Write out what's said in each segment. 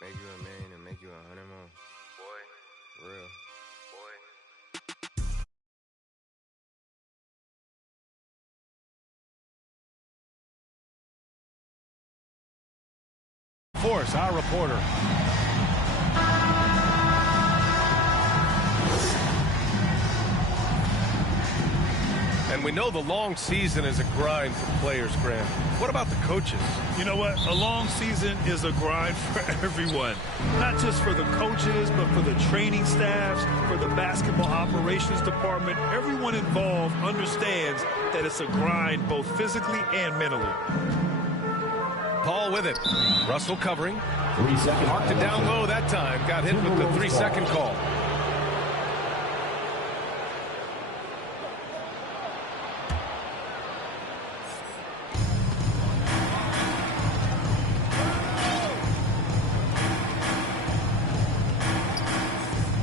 Make you a million and make you 100 more. Boy, real. Force, our reporter. And we know the long season is a grind for players, Grant. What about the coaches? You know what? A long season is a grind for everyone. Not just for the coaches, but for the training staffs, for the basketball operations department. Everyone involved understands that it's a grind both physically and mentally. Paul with it. Russell covering. Marked it down low that time. Got hit with the 3-second call.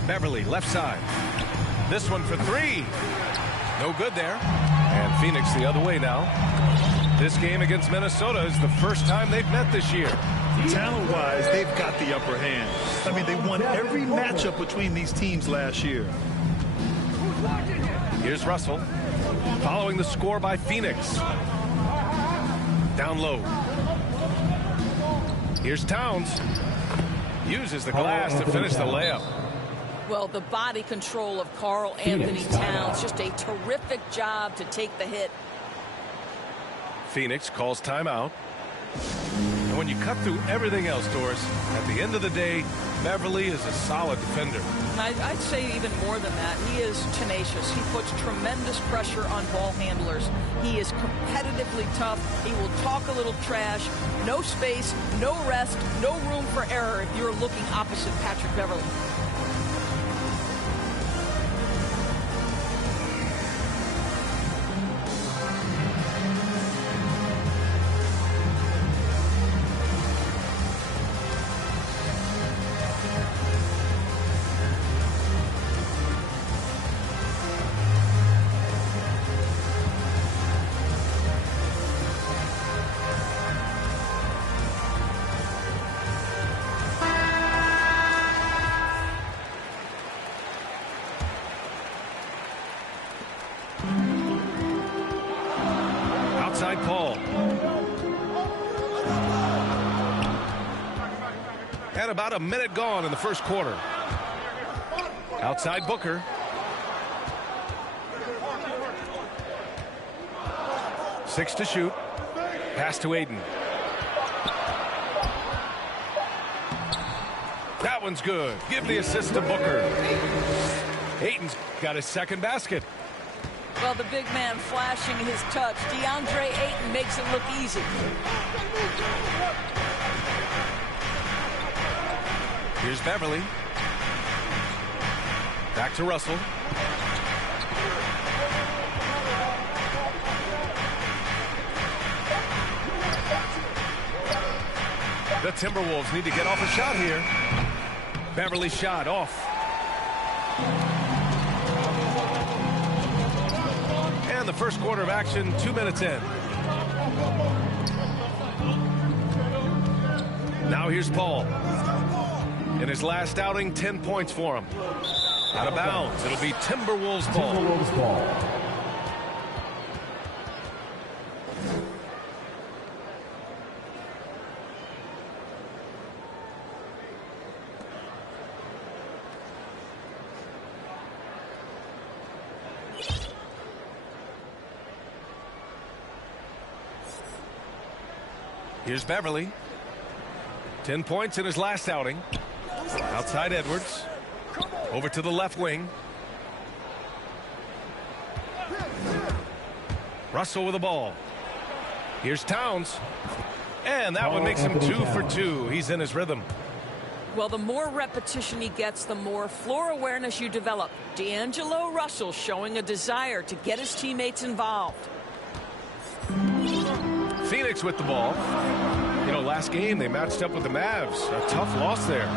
Beverly, left side. This one for three. No good there. And Phoenix the other way now. This game against Minnesota is the first time they've met this year. Talent-wise, they've got the upper hand. I mean, they won every matchup between these teams last year. Here's Russell. Following the score by Phoenix. Down low. Here's Towns. Uses the glass to finish the layup. Well, the body control of Karl Anthony Towns, just a terrific job to take the hit. Phoenix calls timeout. And when you cut through everything else, Doris, at the end of the day, Beverly is a solid defender. I'd say even more than that. He is tenacious. He puts tremendous pressure on ball handlers. He is competitively tough. He will talk a little trash. No space, no rest, no room for error if you're looking opposite Patrick Beverly. Outside Paul. And about a minute gone in the first quarter. Outside Booker. Six to shoot. Pass to Ayton. That one's good. Give the assist to Booker. Ayton's got his second basket. Well, the big man flashing his touch. DeAndre Ayton makes it look easy. Here's Beverly. Back to Russell. The Timberwolves need to get off a shot here. Beverly shot off. And the first quarter of action, 2 minutes in. Now here's Paul. In his last outing, 10 points for him. Out of bounds. It'll be Timberwolves ball. Here's Beverly. 10 points in his last outing. Outside Edwards. Over to the left wing. Russell with the ball. Here's Towns. And that one makes him 2 for 2. He's in his rhythm. Well, the more repetition he gets, the more floor awareness you develop. D'Angelo Russell showing a desire to get his teammates involved. Phoenix with the ball. You know, last game they matched up with the Mavs. A tough loss there.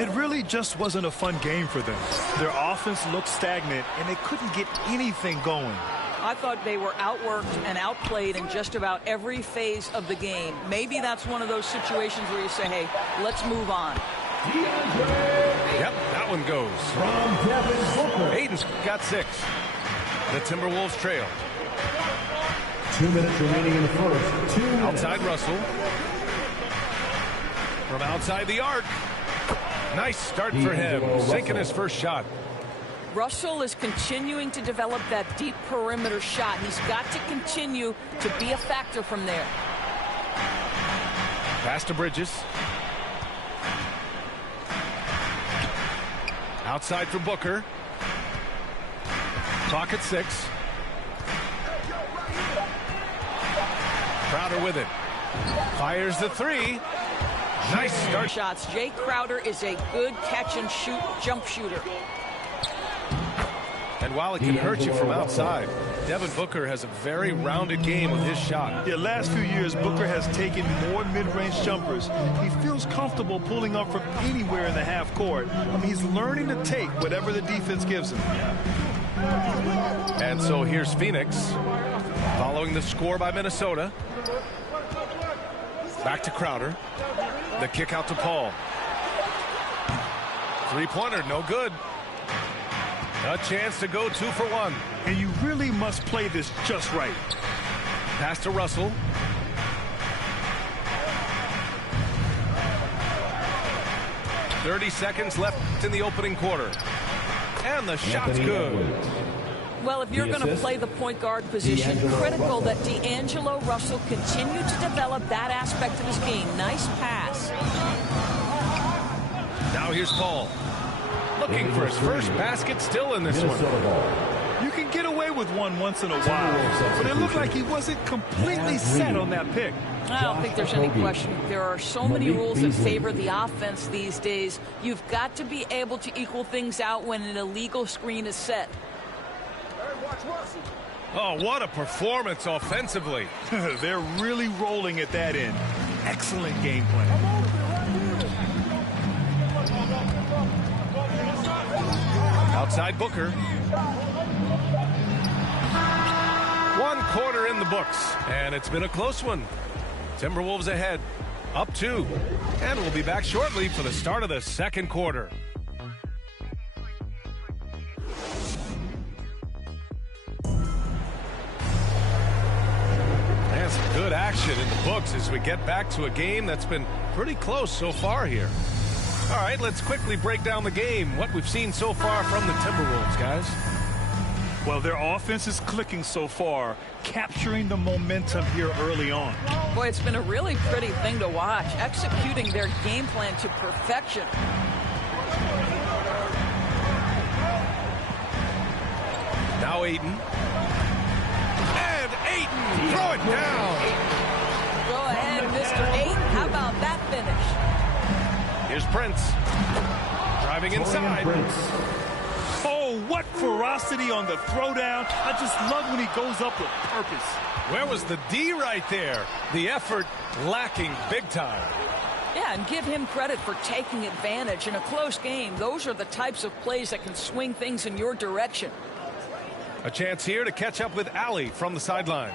It really just wasn't a fun game for them. Their offense looked stagnant, and they couldn't get anything going. I thought they were outworked and outplayed in just about every phase of the game. Maybe that's one of those situations where you say, hey, let's move on. Yep, that one goes. Ayton's got 6. The Timberwolves trail. 2 minutes remaining in the first. 2 minutes. Outside Russell. From outside the arc. Nice start for him. Sinking his first shot. Russell is continuing to develop that deep perimeter shot. He's got to continue to be a factor from there. Pass to Bridges. Outside for Booker. Clock at 6. Crowder with it. Fires the 3. Nice start. Shots. Jay Crowder is a good catch-and-shoot jump shooter. And while it can hurt you from outside, Devin Booker has a very rounded game with his shot. Yeah, last few years, Booker has taken more mid-range jumpers. He feels comfortable pulling up from anywhere in the half court. I mean, he's learning to take whatever the defense gives him. And so here's Phoenix, following the score by Minnesota. Back to Crowder. The kick out to Paul. Three-pointer, no good. A chance to go 2 for 1. And you really must play this just right. Pass to Russell. .30 left in the opening quarter. And the shot's good. Well, if you're going to play the point guard position, critical that D'Angelo Russell continue to develop that aspect of his game. Nice pass. Now here's Paul. Looking for his first basket still in this one. You can get away with one once in a while, but it looked like he wasn't completely set on that pick. I don't think there's any question. There are so many rules that favor the offense these days. You've got to be able to equal things out when an illegal screen is set. Oh, what a performance offensively. They're really rolling at that end. Excellent game plan. Outside Booker. 1 quarter in the books, and it's been a close one. Timberwolves ahead, up 2, and we'll be back shortly for the start of the second quarter. And some good action in the books as we get back to a game that's been pretty close so far here. All right, let's quickly break down the game, what we've seen so far from the Timberwolves, guys. Well, their offense is clicking so far, capturing the momentum here early on. Boy, it's been a really pretty thing to watch, executing their game plan to perfection. Now Ayton. And Ayton, throw it down. Go ahead, Mr. Ayton. How about that finish? Here's Prince. Driving inside. Oh, what ferocity on the throwdown. I just love when he goes up with purpose. Where was the D right there? The effort lacking big time. Yeah, and give him credit for taking advantage in a close game. Those are the types of plays that can swing things in your direction. A chance here to catch up with Allie from the sideline.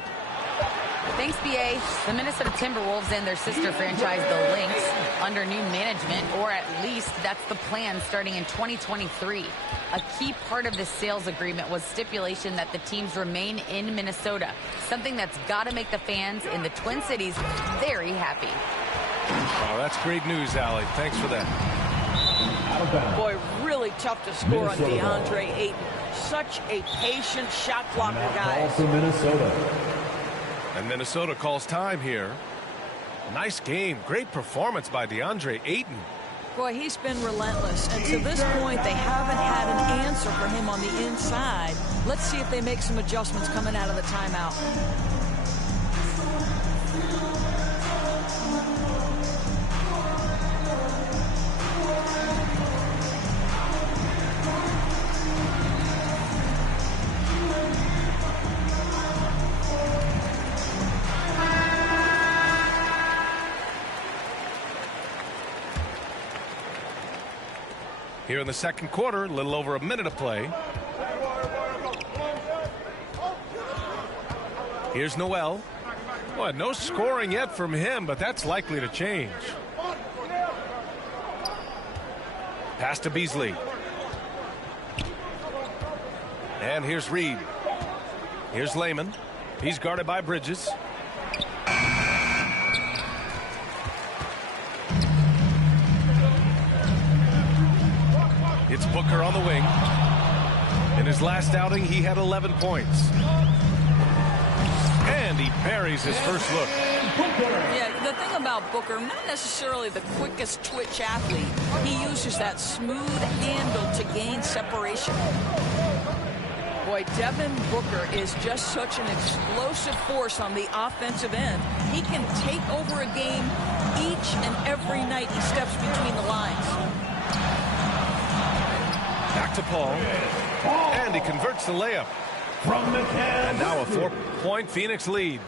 Thanks, B.A. The Minnesota Timberwolves and their sister franchise, the Lynx, under new management, or at least that's the plan starting in 2023. A key part of this sales agreement was stipulation that the teams remain in Minnesota, something that's got to make the fans in the Twin Cities very happy. Oh, that's great news, Allie. Thanks for that. Boy, really tough to score on DeAndre Ayton. Such a patient shot blocker, guys. And Minnesota calls time here. Nice game. Great performance by DeAndre Ayton. Boy, he's been relentless. And to this point, they haven't had an answer for him on the inside. Let's see if they make some adjustments coming out of the timeout. Here in the second quarter, a little over a minute of play. Here's Noel. Boy, no scoring yet from him, but that's likely to change. Pass to Beasley. And here's Reed. Here's Lehman. He's guarded by Bridges. It's Booker on the wing. In his last outing, he had 11 points. And he buries his first look. Yeah, the thing about Booker, not necessarily the quickest twitch athlete. He uses that smooth handle to gain separation. Boy, Devin Booker is just such an explosive force on the offensive end. He can take over a game each and every night he steps between the lines. Back to Paul. And he converts the layup. And now a 4-point Phoenix lead.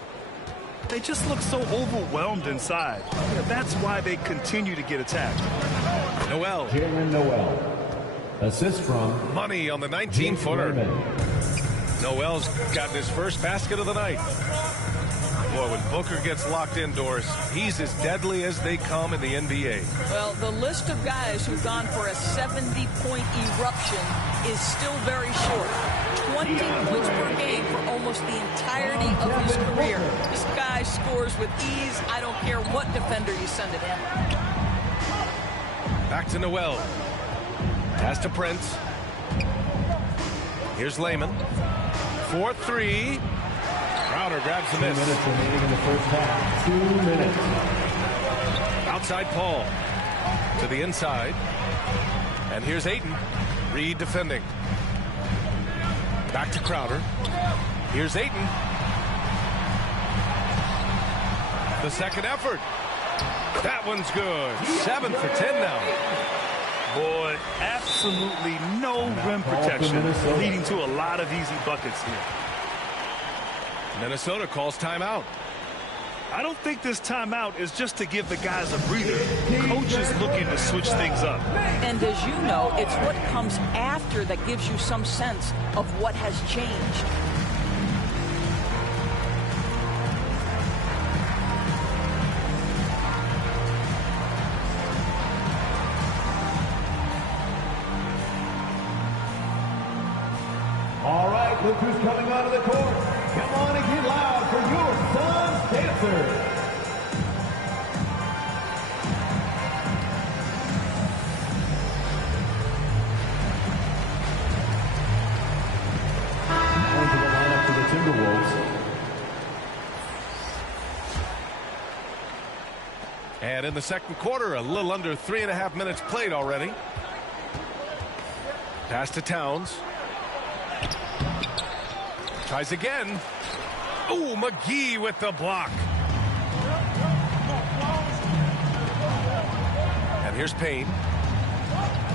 They just look so overwhelmed inside. That's why they continue to get attacked. Noel. Jalen Noel. Assist from Money on the 19-footer. Noel's gotten his first basket of the night. Boy, when Booker gets locked indoors, he's as deadly as they come in the NBA. Well, the list of guys who've gone for a 70-point eruption is still very short. 20 points per game for almost the entirety of his career. This guy scores with ease. I don't care what defender you send at him. Back to Noel. Pass to Prince. Here's Lehman. 4-3. Crowder grabs the miss. 2 minutes remaining in the first half. 2 minutes. Outside Paul. To the inside. And here's Ayton. Reed defending. Back to Crowder. Here's Ayton. The second effort. That one's good. 7 for 10 now. Boy, absolutely no rim protection, leading to a lot of easy buckets here. Minnesota calls timeout. I don't think this timeout is just to give the guys a breather. Coach is looking to switch things up. And as you know, it's what comes after that gives you some sense of what has changed. All right, look who's coming onto the court. Come on and get loud for your Suns dancers. Going to the lineup for the Timberwolves. And in the second quarter, a little under 3.5 minutes played already. Pass to Towns. Tries again. Oh, McGee with the block. And here's Payne.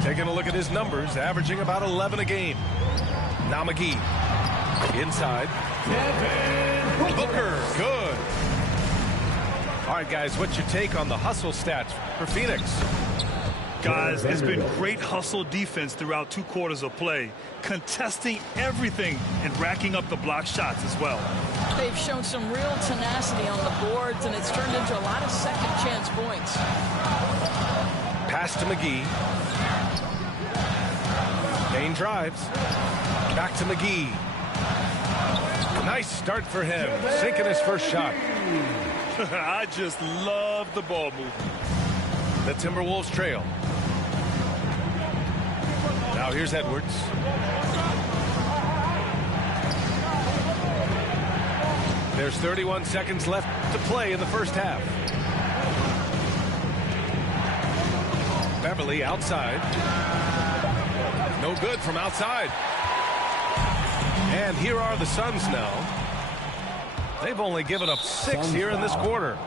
Taking a look at his numbers, averaging about 11 a game. Now McGee. Inside. Booker. Good. All right, guys, what's your take on the hustle stats for Phoenix? Guys, it's been great hustle defense throughout 2 quarters of play, contesting everything and racking up the block shots as well. They've shown some real tenacity on the boards, and it's turned into a lot of second chance points. Pass to McGee. Payne drives. Back to McGee. Nice start for him, sinking his first shot. I just love the ball movement. The Timberwolves trail. Now here's Edwards. There's 31 seconds left to play in the first half. Beverly outside. No good from outside. And here are the Suns now. They've only given up 6 here in this quarter.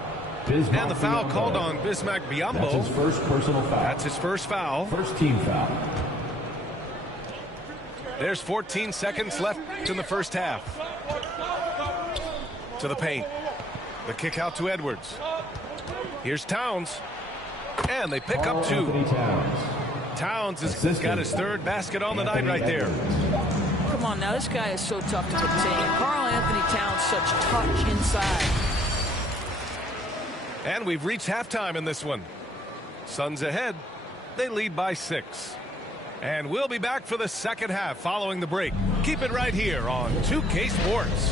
And the foul called on Bismack Biyombo. That's his first personal foul. That's his first foul. First team foul. There's 14 seconds left in the first half. To the paint. The kick out to Edwards. Here's Towns. And they pick up 2. Towns has got his 3rd basket on the night right there. Come on, now this guy is so tough to contain. Karl Anthony Towns, such touch inside. And we've reached halftime in this one. Suns ahead. They lead by 6. And we'll be back for the second half following the break. Keep it right here on 2K Sports.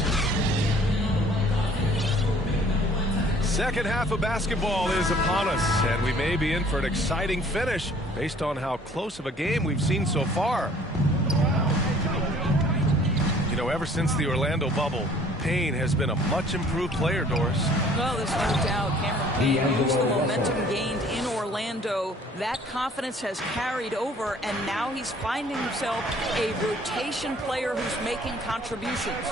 Second half of basketball is upon us, and we may be in for an exciting finish based on how close of a game we've seen so far. You know, ever since the Orlando bubble, Payne has been a much improved player, Doris. Well, there's no doubt Cameron Payne used the momentum gained in Orlando. That confidence has carried over, and now he's finding himself a rotation player who's making contributions.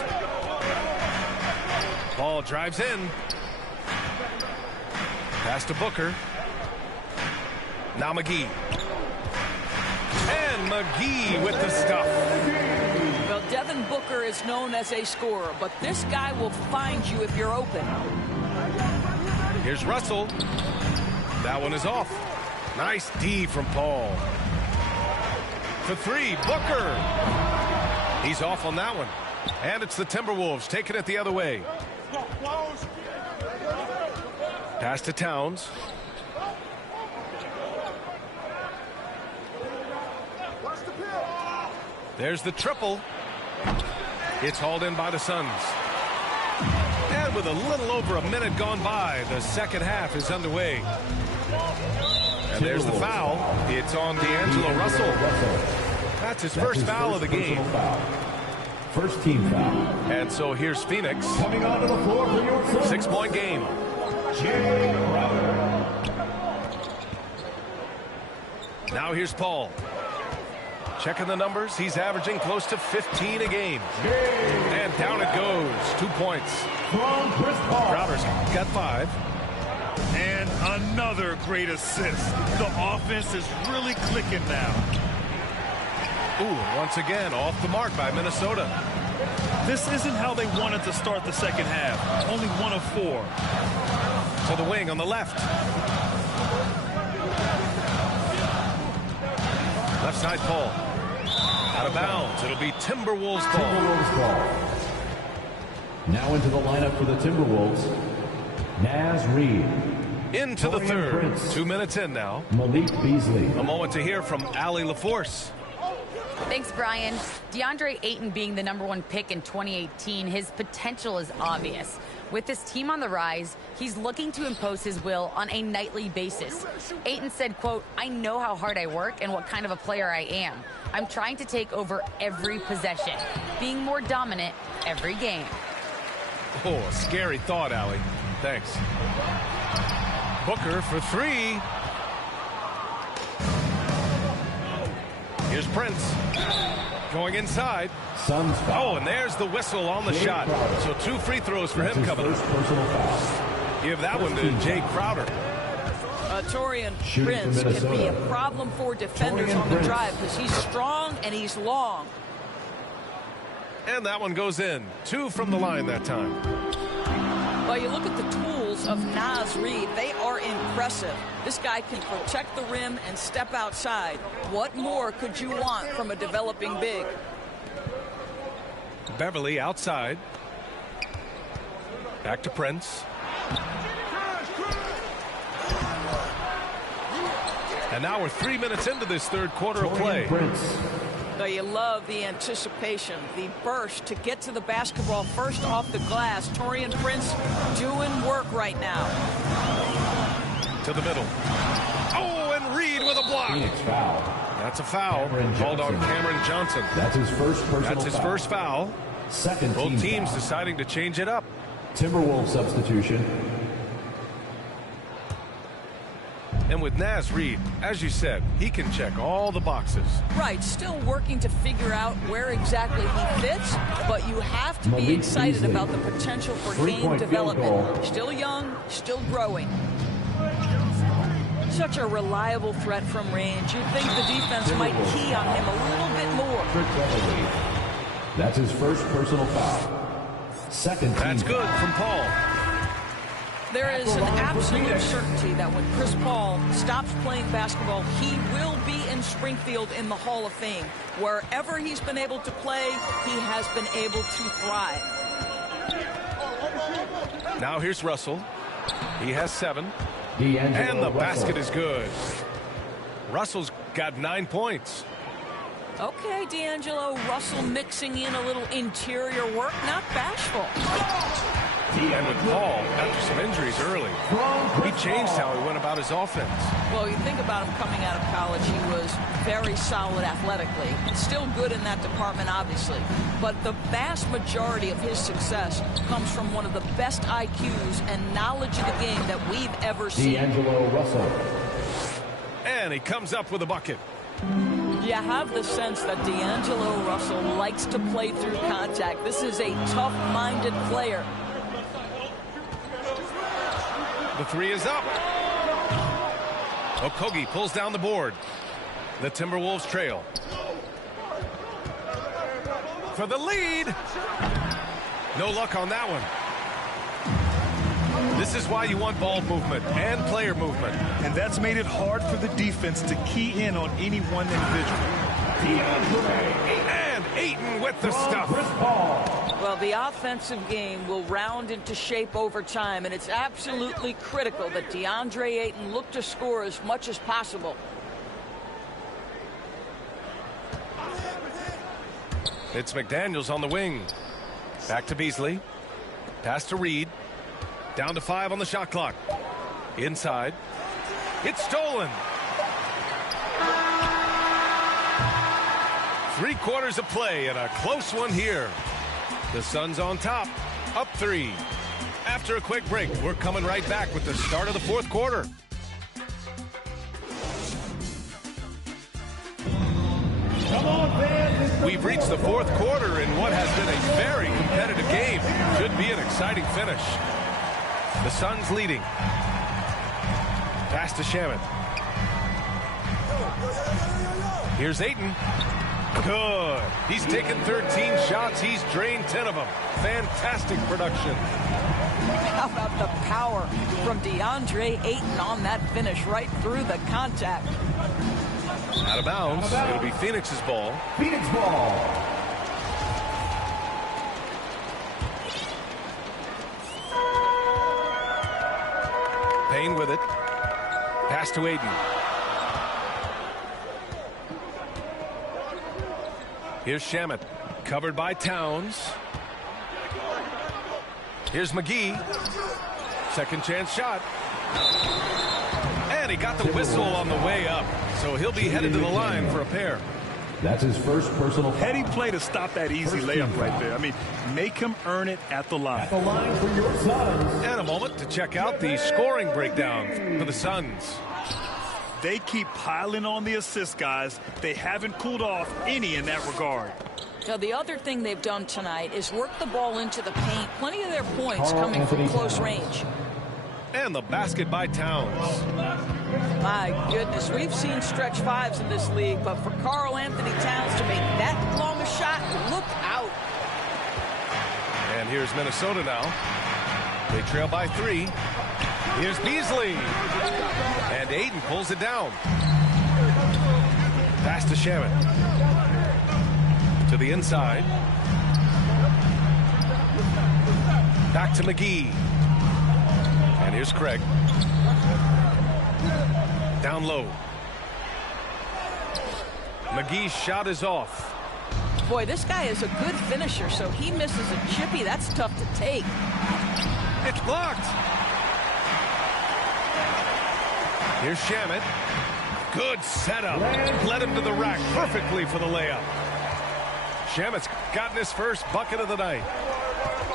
Ball drives in. Pass to Booker. Now McGee. And McGee with the stuff. Well, Devin Booker is known as a scorer, but this guy will find you if you're open. Here's Russell. That one is off. Nice D from Paul. For 3, Booker. He's off on that one. And it's the Timberwolves taking it the other way. Pass to Towns. There's the triple. It's hauled in by the Suns. And with a little over a minute gone by, the second half is underway. And there's the foul. It's on D'Angelo Russell. That's his first foul of the game. First team foul. And so here's Phoenix. Coming onto the floor for your 6-point game. Jay Crowder. Now here's Paul. Checking the numbers, he's averaging close to 15 a game. And down it goes. 2 points. From Chris Paul. Crowder's got 5. And another great assist. The offense is really clicking now. Ooh, once again, off the mark by Minnesota. This isn't how they wanted to start the second half. Only 1 of 4. To the wing on the left. Left side Paul. Out of bounds. It'll be Timberwolves ball. Timberwolves ball. Now into the lineup for the Timberwolves, Naz Reid. Into the Torian third. Prince. 2 minutes in now. Malik Beasley. A moment to hear from Allie LaForce. Thanks, Brian. DeAndre Ayton being the #1 pick in 2018, his potential is obvious. With this team on the rise, he's looking to impose his will on a nightly basis. Ayton said, quote, "I know how hard I work and what kind of a player I am. I'm trying to take over every possession, being more dominant every game." Oh, a scary thought, Allie. Thanks. Booker for 3. Here's Prince. Going inside. Suns foul. Oh, and there's the whistle on the shot. So 2 free throws for That's him his coming first up. personal foul. Give that one to Jay Crowder. Torian Shooting Prince for can be a Minnesota. problem for defenders Torian on the Prince. drive because he's strong and he's long. And that one goes in. 2 from the line that time. Well, you look at the tools of Naz Reid. They are impressive. This guy can protect the rim and step outside. What more could you want from a developing big? Beverly outside. Back to Prince. And now we're 3 minutes into this third quarter of play. Torian Prince. Now you love the anticipation, the burst to get to the basketball first off the glass. Torian Prince doing work right now. To the middle. Oh, and Reid with a block. Phoenix foul. That's a foul. Cameron Called on Johnson. Cameron Johnson. That's his first personal That's his foul. first foul. Second Both teams foul. deciding to change it up. Timberwolves substitution. And with Naz Reid, as you said, he can check all the boxes. Right, still working to figure out where exactly he fits, but you have to be Malik excited Beasley. about the potential for game Three-point field development. goal. Still young, still growing. Such a reliable threat from range. You'd think the defense might key on him a little bit more. Patrick Beverly. That's his first personal foul. Second team That's good foul. from Paul. There is an absolute certainty that when Chris Paul stops playing basketball, he will be in Springfield in the Hall of Fame. Wherever he's been able to play, he has been able to thrive. Now here's Russell. He has 7. D'Angelo And the Russell. basket is good. Russell's got 9 points. Okay, D'Angelo Russell mixing in a little interior work, not bashful. And with Paul, after some injuries early, he changed how he went about his offense. Well, you think about him coming out of college, he was very solid athletically. Still good in that department, obviously. But the vast majority of his success comes from one of the best IQs and knowledge of the game that we've ever seen. D'Angelo Russell. And he comes up with a bucket. You have the sense that D'Angelo Russell likes to play through contact. This is a tough-minded player. The 3 is up. Okogie pulls down the board. The Timberwolves trail. For the lead. No luck on that one. This is why you want ball movement and player movement. And that's made it hard for the defense to key in on any one individual. And Ayton with the stuff. Well, the offensive game will round into shape over time, and it's absolutely critical that DeAndre Ayton look to score as much as possible. It's McDaniels on the wing. Back to Beasley. Pass to Reed. Down to 5 on the shot clock. Inside. It's stolen. 3 quarters of play and a close one here. The Suns on top. Up 3. After a quick break, we're coming right back with the start of the 4th quarter. We've reached the 4th quarter in what has been a very competitive game. Should be an exciting finish. The Suns leading. Pass to Shamet. Here's Ayton. Good. He's taken 13 shots. He's drained 10 of them. Fantastic production. How about the power from DeAndre Ayton on that finish right through the contact? Out of bounds. It'll be Phoenix's ball. Phoenix ball. Payne with it. Pass to Ayton. Here's Shamet. Covered by Towns. Here's McGee. Second chance shot. And he got the whistle on the way up. So he'll be headed to the line for a pair. That's his first personal foul. Heady play to stop that easy layup right there. I mean, make him earn it at the line. At the line for your Suns. And a moment to check out the scoring breakdown for the Suns. They keep piling on the assist, guys. They haven't cooled off any in that regard. So the other thing they've done tonight is work the ball into the paint. Plenty of their points coming from close range. And the basket by Towns. My goodness, we've seen stretch 5s in this league, but for Karl Anthony Towns to make that long a shot, look out. And here's Minnesota now. They trail by 3. Here's Beasley. And Ayton pulls it down. Pass to Shamet. To the inside. Back to McGee. And here's Craig. Down low. McGee's shot is off. Boy, this guy is a good finisher, so he misses a chippy. That's tough to take. It's blocked. Here's Shamet. Good setup. Led him to the rack perfectly for the layup. Shamet's gotten his first bucket of the night.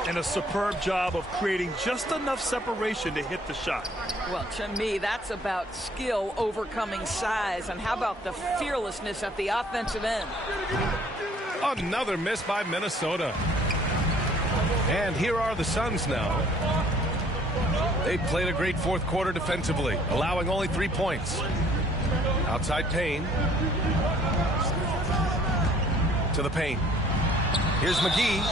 And a superb job of creating just enough separation to hit the shot. Well, to me, that's about skill overcoming size. And how about the fearlessness at the offensive end? Another miss by Minnesota. And here are the Suns now. They played a great 4th quarter defensively, allowing only 3 points. Outside Payne. To the paint. Here's McGee.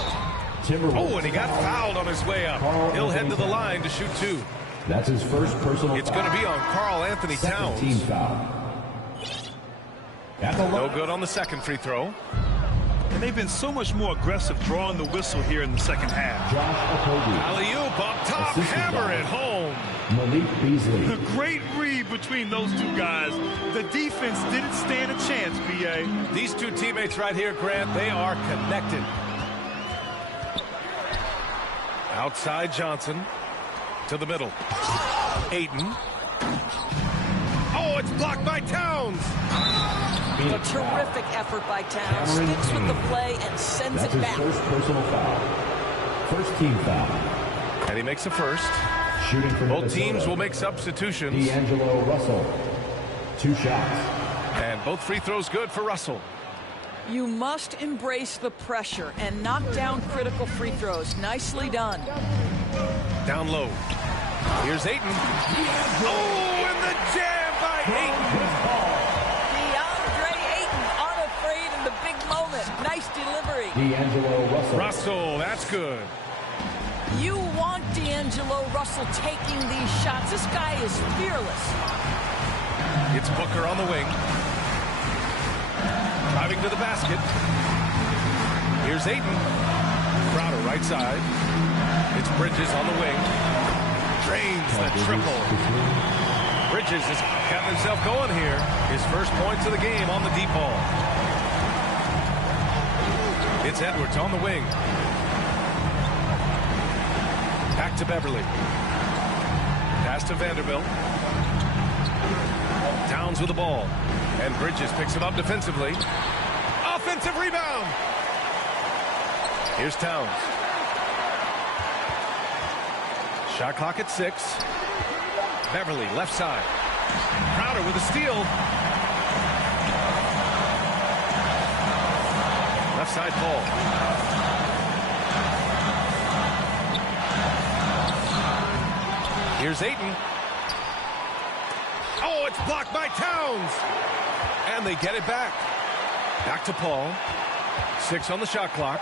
Oh, and he got fouled on his way up. He'll head to the line to shoot 2. That's his first personal It's foul. going to be on Karl Anthony Second Towns. team foul. At the No line. good on the second free throw. And they've been so much more aggressive drawing the whistle here in the second half. Josh Okogie. Alley-oop up top, Assisted hammer by it home. Malik Beasley. A great read between those two guys. The defense didn't stand a chance, B.A. These two teammates right here, Grant, they are connected. Outside Johnson to the middle. Ayton. Oh, it's blocked by Towns. A terrific effort by Towns. Sticks with the play and sends That's it his back. first personal foul. First team foul. And he makes a first. Shooting for Both Minnesota. teams will make substitutions. D'Angelo Russell. 2 shots. And both free throws good for Russell. You must embrace the pressure and knock down critical free throws. Nicely done. Down low. Here's Ayton. Oh, and the jam by Ayton. DeAndre Ayton, unafraid in the big moment. Nice delivery. D'Angelo Russell. Russell, that's good. You want D'Angelo Russell taking these shots. This guy is fearless. It's Booker on the wing. Driving to the basket. Here's Ayton. Crowder right side. It's Bridges on the wing. Drains the triple. Bridges has got himself going here. His first points of the game on the deep ball. It's Edwards on the wing. Back to Beverly. Pass to Vanderbilt. Towns with the ball. And Bridges picks him up defensively. Offensive rebound. Here's Towns. Shot clock at 6. Beverly left side. Crowder with a steal. Left side ball. Here's Ayton. Oh, it's blocked by Towns. And they get it back. Back to Paul. 6 on the shot clock.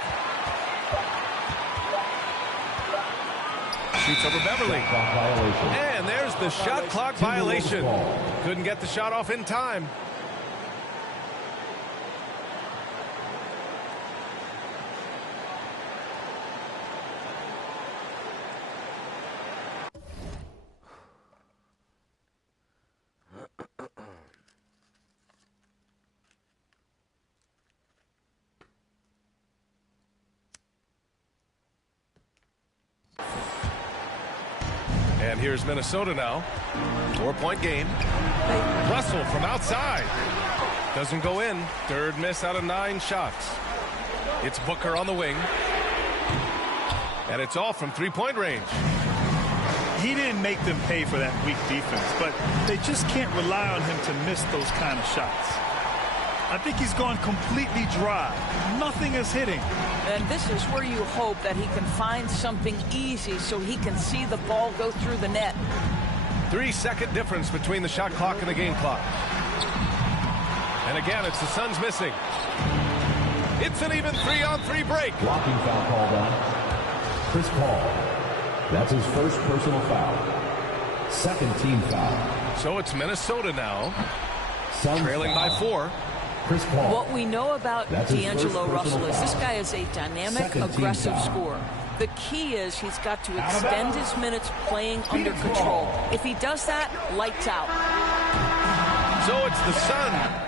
Shoots over Beverly. Clock violation. And there's the shot clock violation. Couldn't get the shot off in time. And here's Minnesota now. 4-point game. Russell from outside. Doesn't go in. Third miss out of 9 shots. It's Booker on the wing. And it's all from 3-point range. He didn't make them pay for that weak defense, but they just can't rely on him to miss those kind of shots. I think he's gone completely dry. Nothing is hitting. And this is where you hope that he can find something easy so he can see the ball go through the net. 3-second difference between the shot clock and the game clock. And again, it's the Suns missing. It's an even 3-on-3 break. Blocking foul called on Chris Paul. That's his first personal foul. Second team foul. So it's Minnesota now, Suns trailing by foul. 4. Chris Paul. What we know about That's his D'Angelo first Russell personal is this foul. guy is a dynamic, Second team aggressive foul. scorer. The key is he's got to Out of extend bounds. his minutes playing under Phoenix control. ball. If he does that, lights out. So it's the Sun.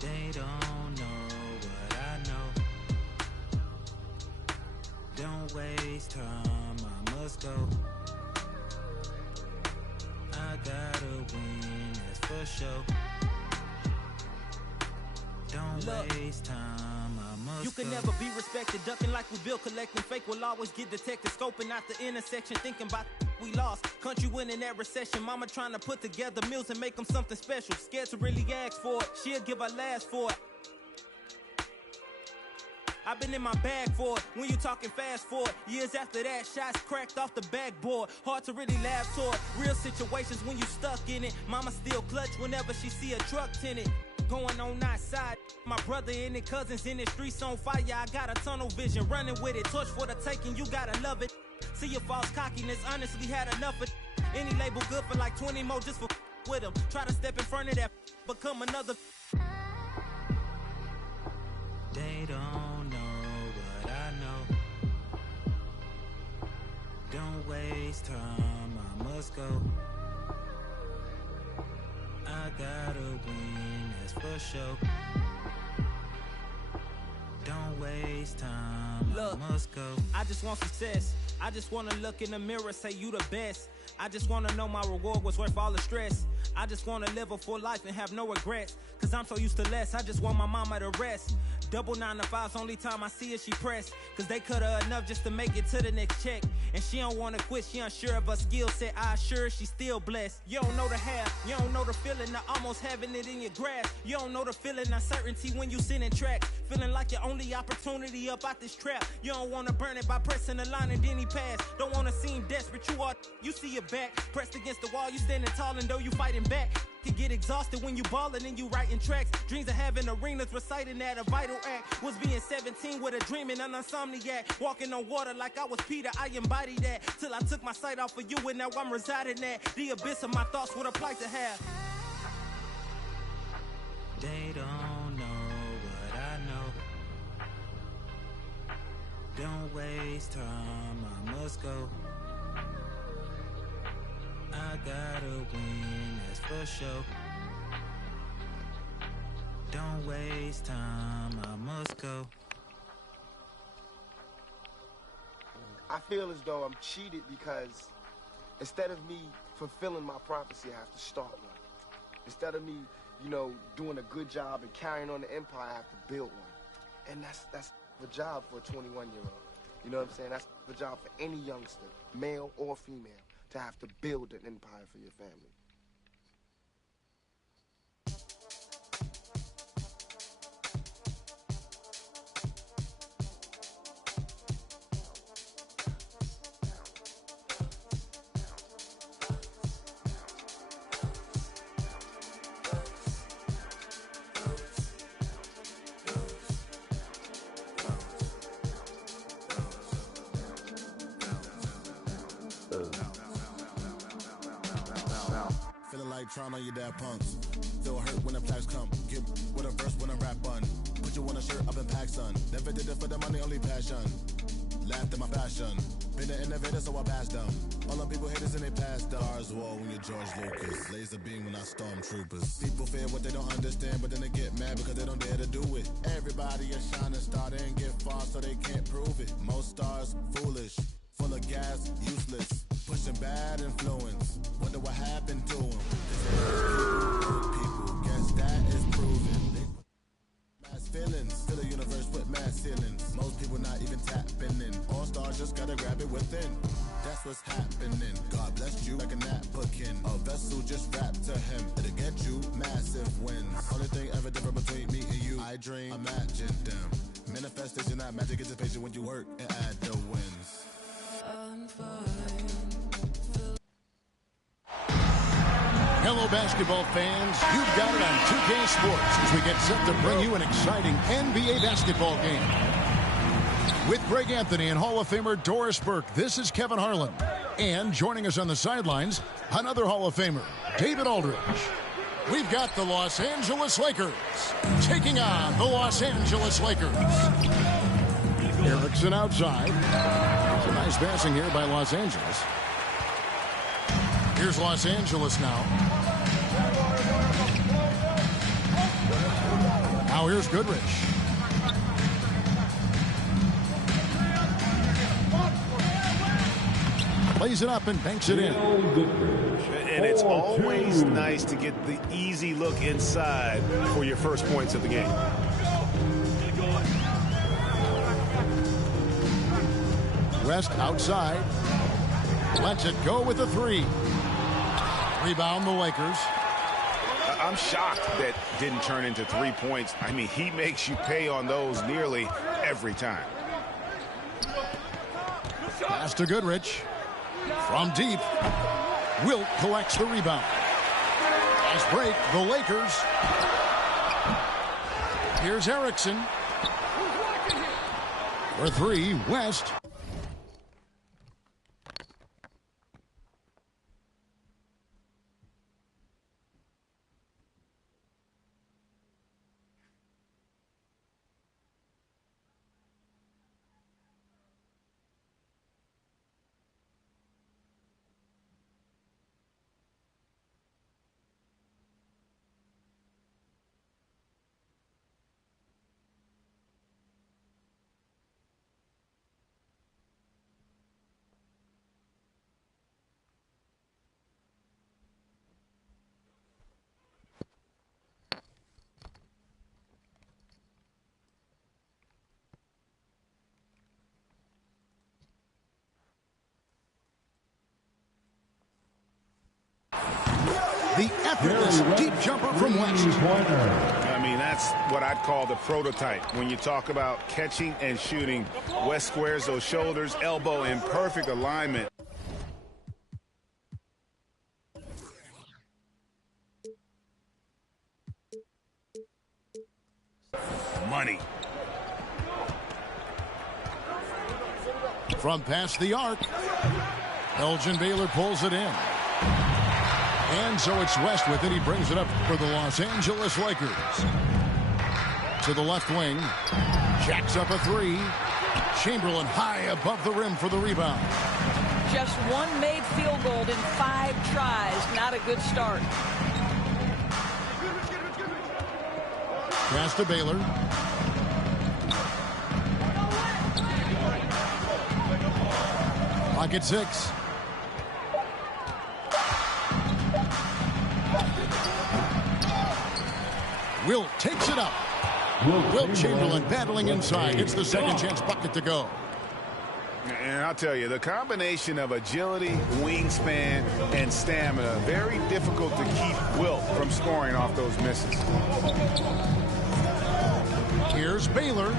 They don't know what I know. Don't waste time, I must go. I gotta win, that's for sure. Don't waste time, I must You can go. never be respected, ducking like we built, collecting fake will always get detected, scoping out the intersection, thinking about we lost. Country winning that recession, mama trying to put together meals and make them something special. Scared to really ask for it, she'll give her last for it. I've been in my bag for it, when you talking fast forward. Years after that, shots cracked off the backboard. Hard to really laugh toward real situations when you stuck in it. Mama still clutch whenever she see a truck tinted. Going on outside, my brother and the cousins in the streets on fire. I got a tunnel vision, running with it. Torch for the taking, you gotta love it. See your false cockiness, honestly had enough of any label good for like 20 more just for with them. Try to step in front of that, become another. They don't know what I know. Don't waste time, I must go. I gotta win, that's for sure. Don't waste time, Look, I must go. I just want success. I just wanna look in the mirror, say you the best. I just wanna know my reward was worth all the stress. I just wanna live a full life and have no regrets. Cause I'm so used to less, I just want my mama to rest. Double 9 to 5's only time I see her, she pressed. Cause they cut her enough just to make it to the next check. And she don't wanna quit, she unsure of her skill set. I assure her she's still blessed. You don't know the half, you don't know the feeling of almost having it in your grasp. You don't know the feeling of certainty when you sending tracks. Feeling like your only opportunity up out this trap. You don't wanna burn it by pressing the line and then he pass. Don't wanna seem desperate, you see your back. Pressed against the wall, you standing tall and though you fighting back. Can get exhausted when you ballin' and you writing tracks. Dreams of having arenas, reciting that a vital act. Was being 17 with a dream and an insomniac. Walking on water like I was Peter, I embodied that. Till I took my sight off of you and now I'm residing at the abyss of my thoughts, what a plight to have. They don't know what I know. Don't waste time, I must go. I gotta win, that's for sure. Don't waste time, I must go. I feel as though I'm cheated because instead of me fulfilling my prophecy, I have to start one. Instead of me, doing a good job and carrying on the empire, I have to build one. And that's the job for a 21-year-old. You know what I'm saying? That's the job for any youngster, male or female, to have to build an empire for your family. Trying on your dad punks. Feel hurt when the plaques come. Get with a verse when I rap on. Put you on a shirt up in pack, son. Never did it for the money, only passion. Laughed at my passion. Been an innovator, so I passed them. All them people haters and they passed them. Stars wall when you're George Lucas. Laser beam when I stormtroopers. People fear what they don't understand, but then they get mad because they don't dare to do it. Everybody a shining star, they ain't get far, so they can't prove it. Most stars, foolish. Full of gas, useless. Pushing bad influence. Wonder what happened to them. People, guess that is proven. Mass feelings, still a universe with mass ceilings. Most people not even tapping in. All stars just gotta grab it within. That's what's happening. God bless you like a napkin. A vessel just wrapped to him. It'll get you massive wins. Only thing ever different between me and you, I dream, imagine them. Manifestation, not magic, it's a patient when you work and add the wins. Hello, basketball fans. You've got it on 2K Sports as we get set to bring you an exciting NBA basketball game. With Greg Anthony and Hall of Famer Doris Burke, this is Kevin Harlan. And joining us on the sidelines, another Hall of Famer, David Aldridge. We've got the Los Angeles Lakers taking on the Los Angeles Lakers. Erickson outside. It's a nice passing here by Los Angeles. Here's Los Angeles now. here's Goodrich. Plays it up and banks it in. And it's always nice to get the easy look inside for your first points of the game. West outside. Lets it go with the three. Rebound the Lakers. I'm shocked that didn't turn into 3 points. I mean, he makes you pay on those nearly every time. Pass to Goodrich. From deep. Wilt collects the rebound. Nice break, the Lakers. Here's Erickson. For three, West. The effortless deep jumper from West. I mean, that's what I'd call the prototype. When you talk about catching and shooting, West squares those shoulders, elbow in perfect alignment. Money. From past the arc. Elgin Baylor pulls it in. And so it's West with it. He brings it up for the Los Angeles Lakers. To the left wing. Jacks up a three. Chamberlain high above the rim for the rebound. Just one made field goal in 5 tries. Not a good start. Pass to Baylor. Pocket 6. Wilt takes it up. Wilt Chamberlain battling inside. It's the second chance bucket to go. And I'll tell you, the combination of agility, wingspan, and stamina, very difficult to keep Wilt from scoring off those misses. Here's Baylor.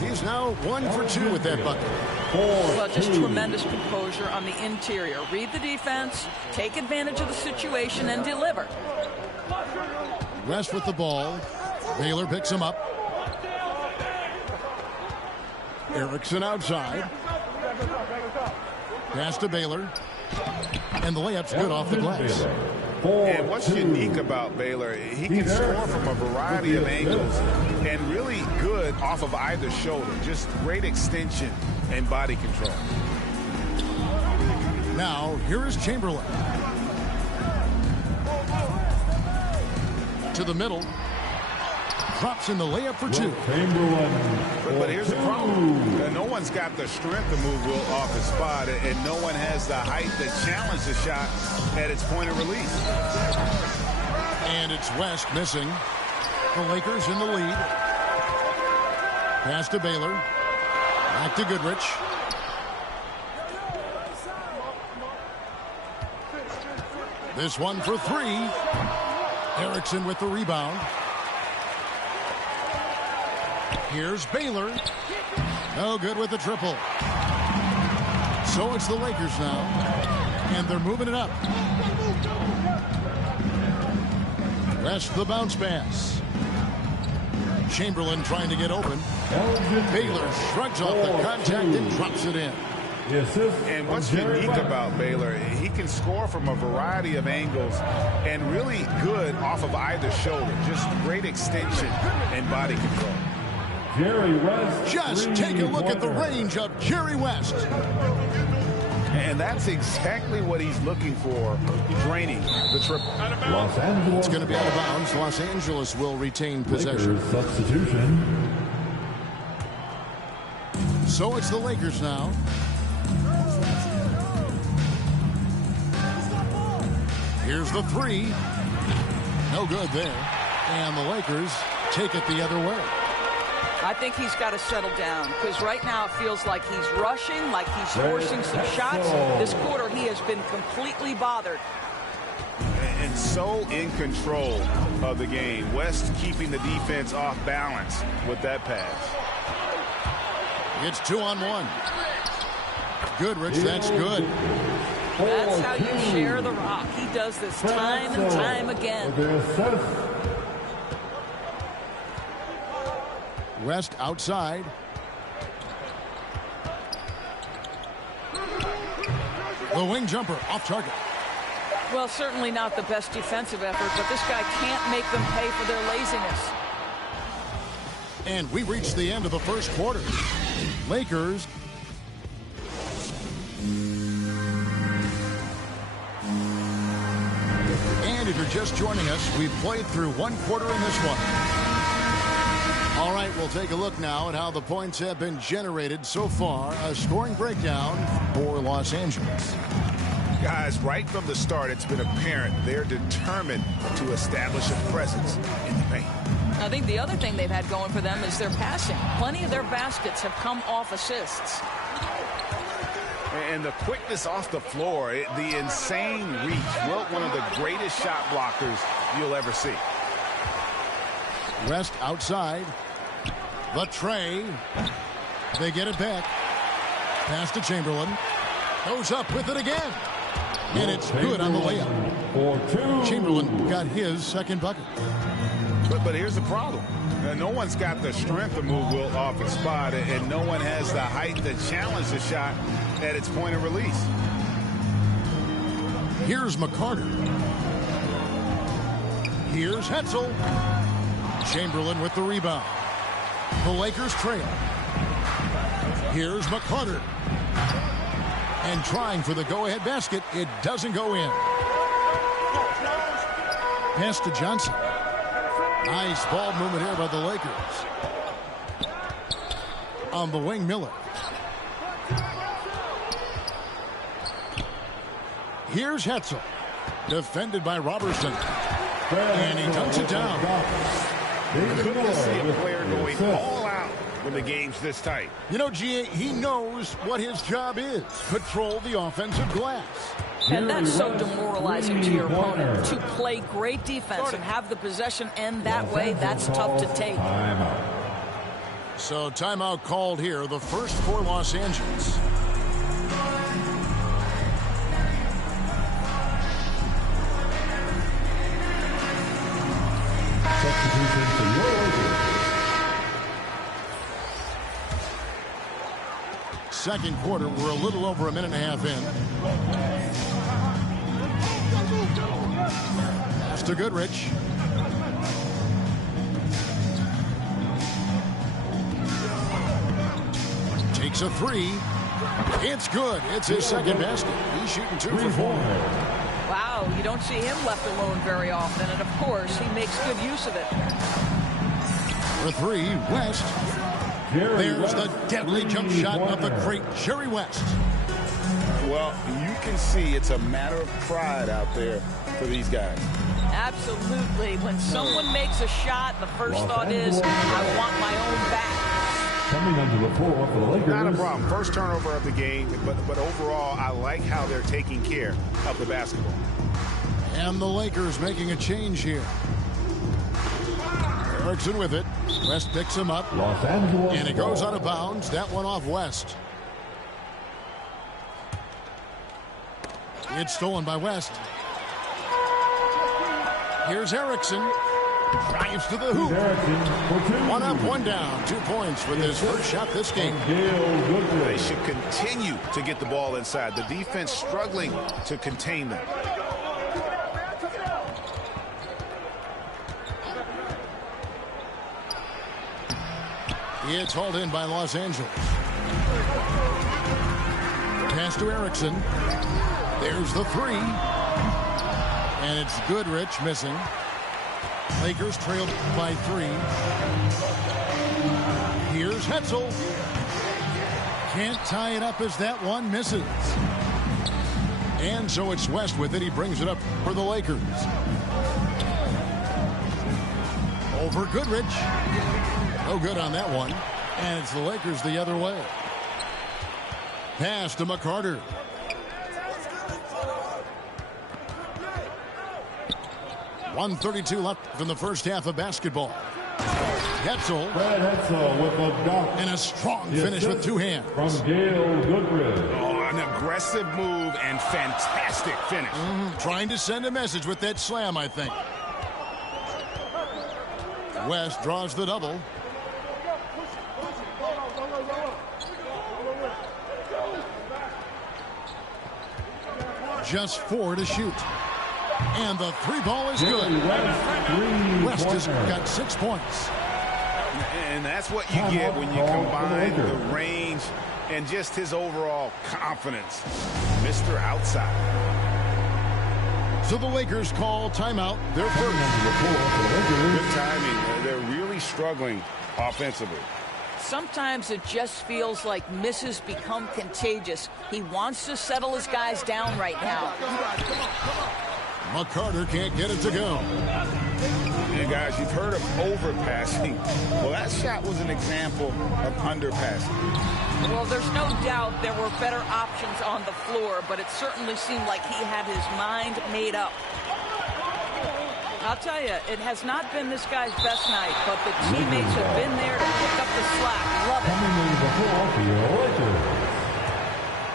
He's now 1 for 2 with that bucket. Well, just tremendous composure on the interior. Read the defense, take advantage of the situation, and deliver. West with the ball. Baylor picks him up. Erickson outside. Pass to Baylor. And the layup's good off the glass. And what's unique about Baylor, he can score from a variety of angles and really good off of either shoulder. Just great extension and body control. Now, here is Chamberlain. To the middle. Drops in the layup for 2. But here's the problem. No one's got the strength to move Wilt off his spot, and no one has the height to challenge the shot at its point of release. And it's West missing. The Lakers in the lead. Pass to Baylor. Back to Goodrich. This one for 3. Erickson with the rebound. Here's Baylor. No good with the triple. So it's the Lakers now. And they're moving it up. West the bounce pass. Chamberlain trying to get open. Baylor shrugs off the contact and drops it in. And what's unique about Baylor, he can score from a variety of angles and really good off of either shoulder. Just great extension and body control. Just take a look at the range of Jerry West. And that's exactly what he's looking for, draining the triple. Los Angeles. It's going to be out of bounds. Los Angeles will retain possession. Lakers substitution. So it's the Lakers now. Here's the three. No good there. And the Lakers take it the other way. I think he's got to settle down because right now it feels like he's rushing, like he's forcing some shots. This quarter he has been completely bothered. And so in control of the game. West keeping the defense off balance with that pass. It's 2-on-1. Goodrich, that's good. That's how you share the rock. He does this time and time again. West outside. The wing jumper off target. Well, certainly not the best defensive effort, but this guy can't make them pay for their laziness. And we reached the end of the first quarter. Lakers. And if you're just joining us, we've played through one quarter in this one. All right, we'll take a look now at how the points have been generated so far. A scoring breakdown for Los Angeles. Guys, right from the start, it's been apparent they're determined to establish a presence in the paint. I think the other thing they've had going for them is their passing. Plenty of their baskets have come off assists. And the quickness off the floor, the insane reach. Wilt, one of the greatest shot blockers you'll ever see. West outside. The tray. They get it back. Pass to Chamberlain. Goes up with it again. And it's good on the layup. Chamberlain got his second bucket. But here's the problem. No one's got the strength to move Wilt off his spot, and no one has the height to challenge the shot at its point of release. Here's McCarter. Here's Hetzel. Chamberlain with the rebound. The Lakers trail. Here's McCarter. And trying for the go-ahead basket. It doesn't go in. Pass to Johnson. Nice ball movement here by the Lakers. On the wing, Miller. Here's Hetzel. Defended by Robertson. And he dunks it down. Good to see a player going all out when the game's this tight. You know, G.A., he knows what his job is. Patrol the offensive glass. And that's so demoralizing to your opponent. To play great defense and have the possession end that way, that's tough to take. So timeout called here, the first for Los Angeles. Substitution for your Lakers. Second quarter, we're a little over a minute and a half in. Pass to Goodrich. Takes a three. It's good. It's his second basket. He's shooting 2 for 4. Wow, you don't see him left alone very often, and of course, he makes good use of it. For three, West. There's the deadly jump shot of the great Jerry West. Well, you can see it's a matter of pride out there for these guys. Absolutely. When someone makes a shot, the first thought is, I want my own back. Coming onto the floor for the Lakers. Not a problem. First turnover of the game, but overall, I like how they're taking care of the basketball. And the Lakers making a change here. Erickson with it. West picks him up. Los Angeles. And it goes out of bounds. That one off West. It's stolen by West. Here's Erickson. Drives to the hoop. One up, one down. 2 points with his first shot this game. They should continue to get the ball inside. The defense struggling to contain them. It's hauled in by Los Angeles. Pass to Erickson. There's the three. And it's Goodrich missing. Lakers trailed by 3. Here's Hetzel. Can't tie it up as that one misses. And so it's West with it. He brings it up for the Lakers. Over Goodrich. No good on that one. And it's the Lakers the other way. Pass to McCarter. .132 left from the first half of basketball. Hetzel. Fred Hetzel with a dunk. And a strong finish with 2 hands. From Gail Goodrich. Oh, an aggressive move and fantastic finish. Trying to send a message with that slam, I think. West draws the double. Just 4 to shoot. And the 3 ball is good. West has got 6 points. And that's what you get when you combine the range and just his overall confidence. Mr. Outside. So the Lakers call timeout. Their first. Good timing. They're really struggling offensively. Sometimes it just feels like misses become contagious. He wants to settle his guys down right now. McCarter can't get it to go. And guys, you've heard of overpassing. Well, that shot was an example of underpassing. Well, there's no doubt there were better options on the floor, but it certainly seemed like he had his mind made up. I'll tell you, it has not been this guy's best night, but the teammates have been there to pick up the slack. Love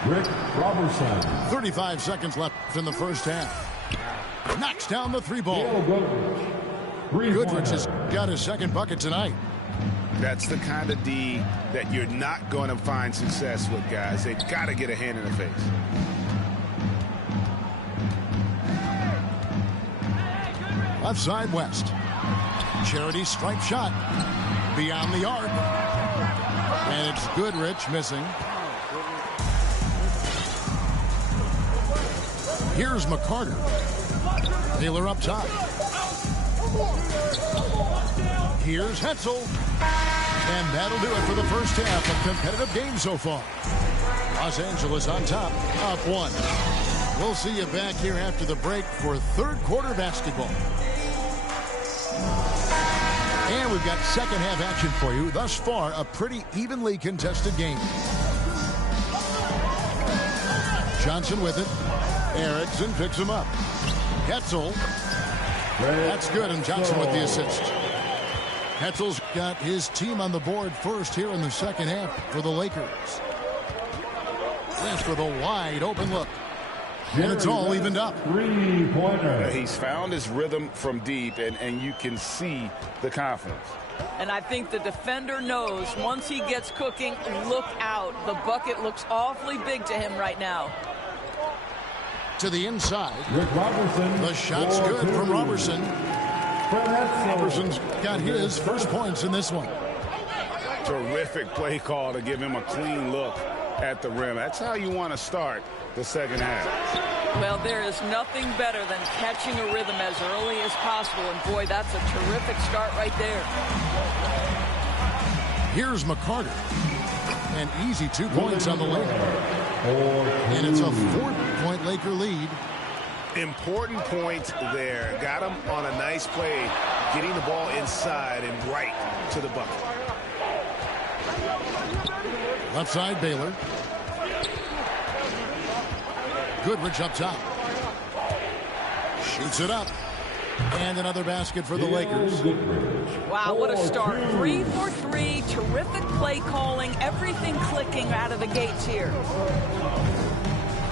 it. Rick Robertson. 35 seconds left in the first half. Knocks down the 3 ball. Goodrich has got his second bucket tonight. That's the kind of D that you're not going to find success with, guys. They've got to get a hand in the face. Left side, West. Charity stripe shot. Beyond the arc. And it's Goodrich missing. Here's McCarter. Taylor up top. Here's Hetzel. And that'll do it for the first half. A competitive game so far. Los Angeles on top, up 1. We'll see you back here after the break for third quarter basketball. And we've got second half action for you. Thus far, a pretty evenly contested game. Johnson with it. Erickson picks him up. Hetzel. That's good, and Johnson with the assist. Hetzel's got his team on the board first here in the second half for the Lakers. That's for the wide open look. And it's all evened up. 3-pointer. He's found his rhythm from deep, and you can see the confidence. And I think the defender knows once he gets cooking, look out. The bucket looks awfully big to him right now. To the inside. Rick Robertson. The shot's good from Robertson. Robertson's got his first points in this one. Terrific play call to give him a clean look at the rim. That's how you want to start the second half. Well, there is nothing better than catching a rhythm as early as possible. And, boy, that's a terrific start right there. Here's McCarter. An easy 2 points on the Lakers. And it's a 4-point Laker lead. Important points there. Got him on a nice play, getting the ball inside and right to the bucket. Left side, Baylor. Goodrich up top. Shoots it up. And another basket for the Lakers. Wow, what a start. 3 for 3. Terrific play calling. Everything clicking out of the gates here.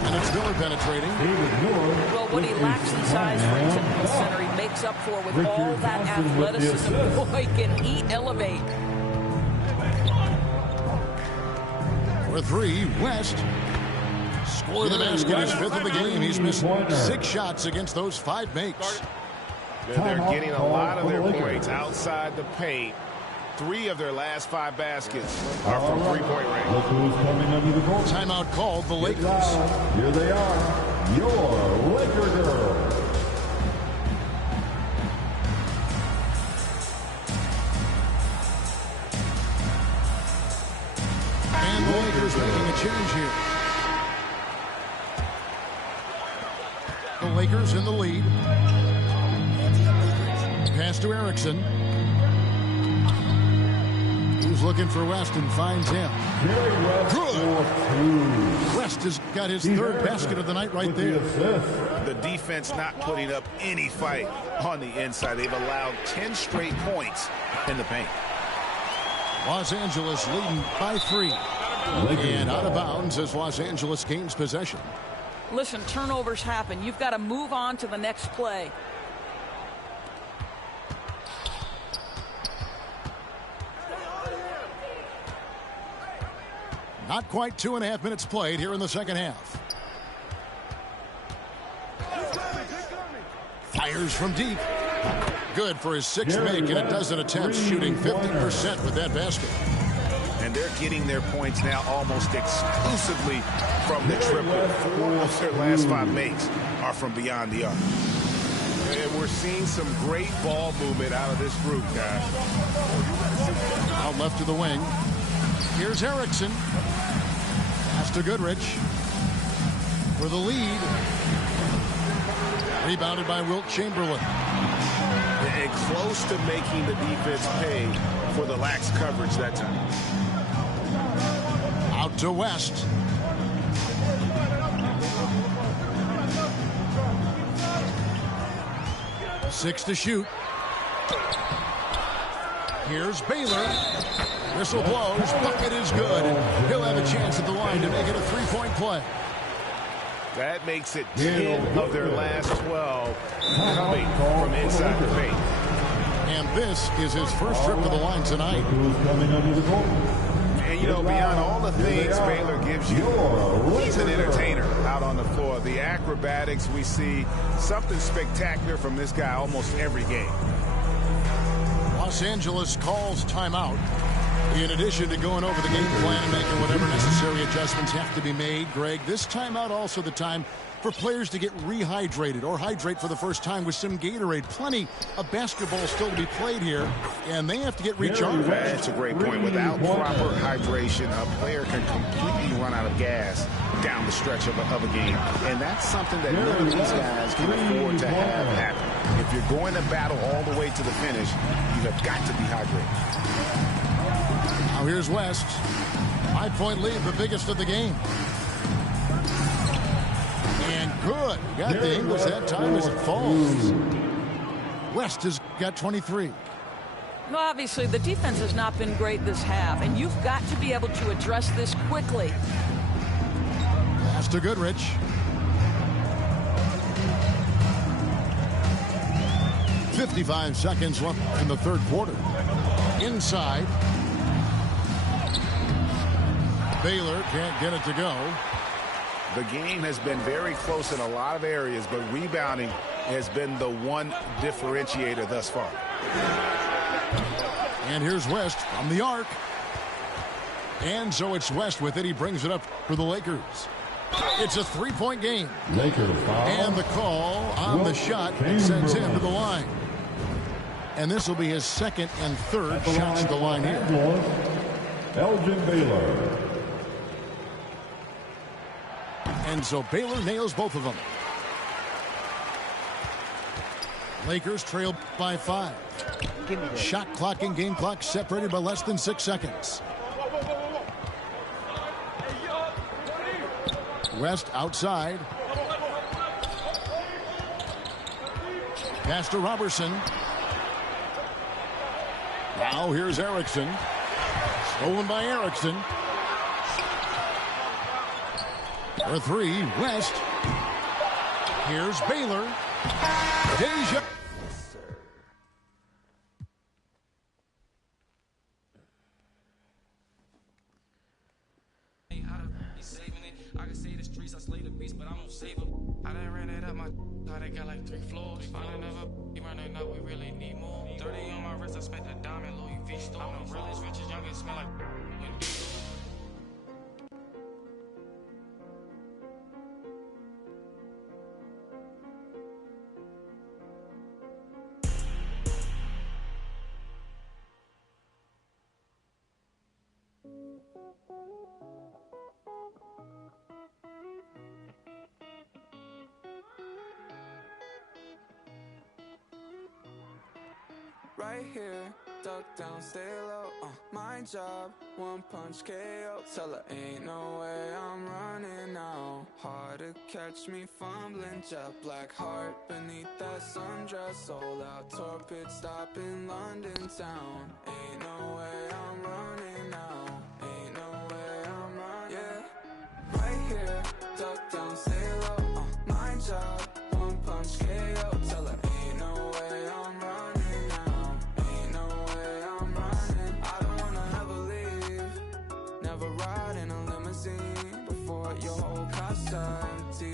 And it's Miller penetrating. Well, what he lacks in size for a center, he makes up for with all that athleticism. Boy, can he elevate. For 3, West. Score the basket, his 5th of the game. He's missed 6 shots against those 5 makes. They're getting a lot of their points outside the paint, 3 of their last 5 baskets are from three-point range. Look who's coming under the goal. Timeout called the Lakers. Here they are, your Laker girls. And the Lakers making a change here. The Lakers in the lead. Pass to Erickson. He's looking for West and finds him. Good. West has got his 3rd basket of the night right there. The defense not putting up any fight on the inside. They've allowed 10 straight points in the paint. Los Angeles leading by 3. And out of bounds as Los Angeles gains possession. Listen, turnovers happen. You've got to move on to the next play. Not quite 2.5 minutes played here in the second half. Fires from deep. Good for his 6th make and a dozen attempts, shooting 50% with that basket. And they're getting their points now almost exclusively from the triple. 4 of their last 5 makes are from beyond the arc. And we're seeing some great ball movement out of this group, guys. Out left to the wing. Here's Erickson. Pass to Goodrich. For the lead. Rebounded by Wilt Chamberlain. And close to making the defense pay for the lax coverage that time. Out to West. Six to shoot. Here's Baylor. Whistle blows. Bucket is good. And he'll have a chance at the line to make it a 3-point play. That makes it 10 of their last 12 coming from inside the paint. And this is his first trip to the line tonight. And, you know, beyond all the things Baylor gives you, he's an entertainer out on the floor. The acrobatics, we see something spectacular from this guy almost every game. Los Angeles calls timeout. In addition to going over the game plan and making whatever necessary adjustments have to be made, Greg, this timeout also the time for players to get rehydrated or hydrate for the first time with some Gatorade. Plenty of basketball still to be played here, and they have to get recharged. That's a great point. Without proper hydration, a player can completely run out of gas down the stretch of a game. And that's something that none of these guys can afford to have happen. If you're going to battle all the way to the finish, you have got to be hydrated. Now here's West. 5-point lead, the biggest of the game. And good. Got the English that time as it falls. West has got 23. Well, obviously, the defense has not been great this half, and you've got to be able to address this quickly. Pass to Goodrich. .55 seconds left in the third quarter. Inside. Baylor can't get it to go. The game has been very close in a lot of areas, but rebounding has been the one differentiator thus far. And here's West from the arc. And so it's West with it. He brings it up for the Lakers. It's a 3-point game. Lakers foul. And the call on the shot sends him to the line. And this will be his second and third shots at the line here. Elgin Baylor. And so Baylor nails both of them. Lakers trail by 5. Shot clock and game clock separated by less than 6 seconds. West outside. Pass to Robertson. Now here's Erickson. Stolen by Erickson. For 3, West. Here's Baylor. Deja. I can say the street priest, I slay the beast, but I won't save him. I done ran it up my how they got like 3 floors. Find another running up, we really need more. 30 on my wrist, I spent the diamond Louis V store. I'm the realest, richest, youngest, smell like when diesel. Right here, duck down, stay low, my job, one punch KO. Tell her ain't no way I'm running now. Hard to catch me fumbling, jet black heart beneath that sundress. Sold out tour pit stop in London town. Ain't no way I'm running now. Ain't no way I'm running. Yeah, right here, duck down, stay low, my job, one punch KO. Tell her ain't no way I'm running. Never ride in a limousine before your whole car's empty.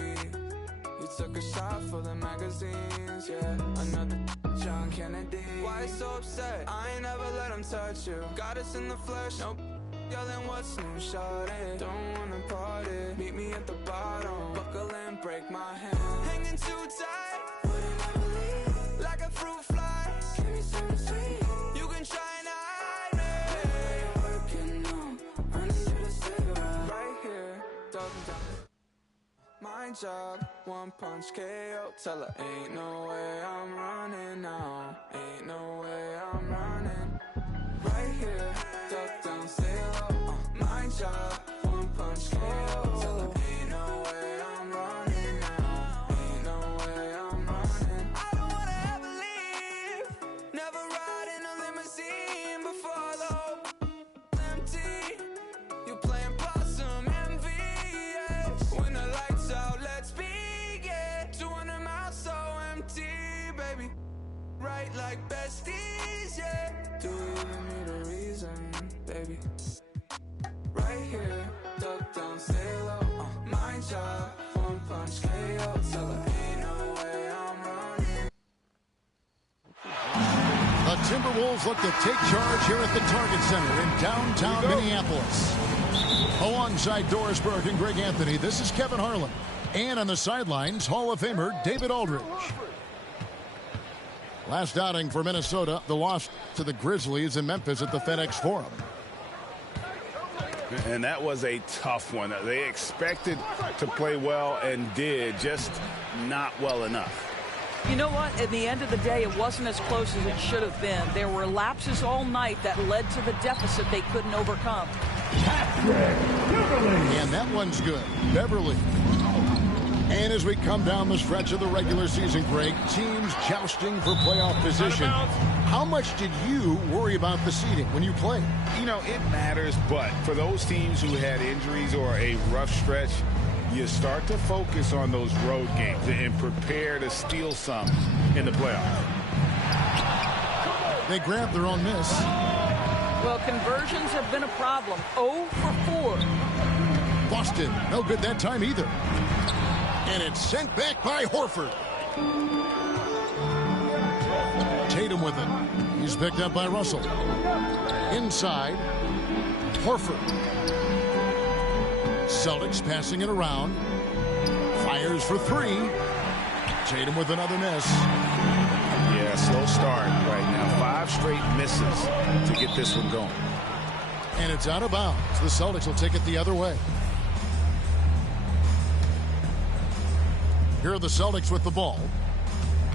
You took a shot for the magazines, yeah. Another John Kennedy. Why so upset? I ain't never let him touch you. Got us in the flesh, nope. Yelling what's new, shawty. Don't wanna party. Meet me at the bottom. Buckle and break my hand. Hanging too tight. Wouldn't ever leave. Like a fruit fly. Give me something sweet. You can try and hide me. My job, one punch KO. Tell her ain't no way I'm running now. Ain't no way I'm running. Right here, duck down, stay low. My job, one punch KO. Tell her ain't no way I'm running now. Ain't no way I'm running. I don't wanna ever leave. Never ride in a limousine before the whole empty. You playing possum envy, yeah. When the lights out, let's begin. 200 miles so empty, baby. Right like besties, yeah. Do you even need a reason, baby? Right here, duck down, stay low. My job, one punch KO. Tell her ain't no way I'm running. The Timberwolves look to take charge here at the Target Center in downtown Minneapolis. Alongside Doris Burke and Greg Anthony, this is Kevin Harlan. And on the sidelines, Hall of Famer David Aldridge. Last outing for Minnesota, the loss to the Grizzlies in Memphis at the FedEx Forum. And that was a tough one. They expected to play well and did, just not well enough. You know what? At the end of the day, it wasn't as close as it should have been. There were lapses all night that led to the deficit they couldn't overcome. And that one's good. Beverly. And as we come down the stretch of the regular season, Greg, teams jousting for playoff position. How much did you worry about the seeding when you played? You know, it matters, but for those teams who had injuries or a rough stretch, you start to focus on those road games and prepare to steal some in the playoffs. They grabbed their own miss. Well, conversions have been a problem. 0 for 4. Boston, no good that time either. And it's sent back by Horford. Tatum with it. He's picked up by Russell. Inside, Horford. Celtics passing it around. Fires for 3. Tatum with another miss. Yeah, slow start right now. 5 straight misses to get this one going. And it's out of bounds. The Celtics will take it the other way. Here are the Celtics with the ball.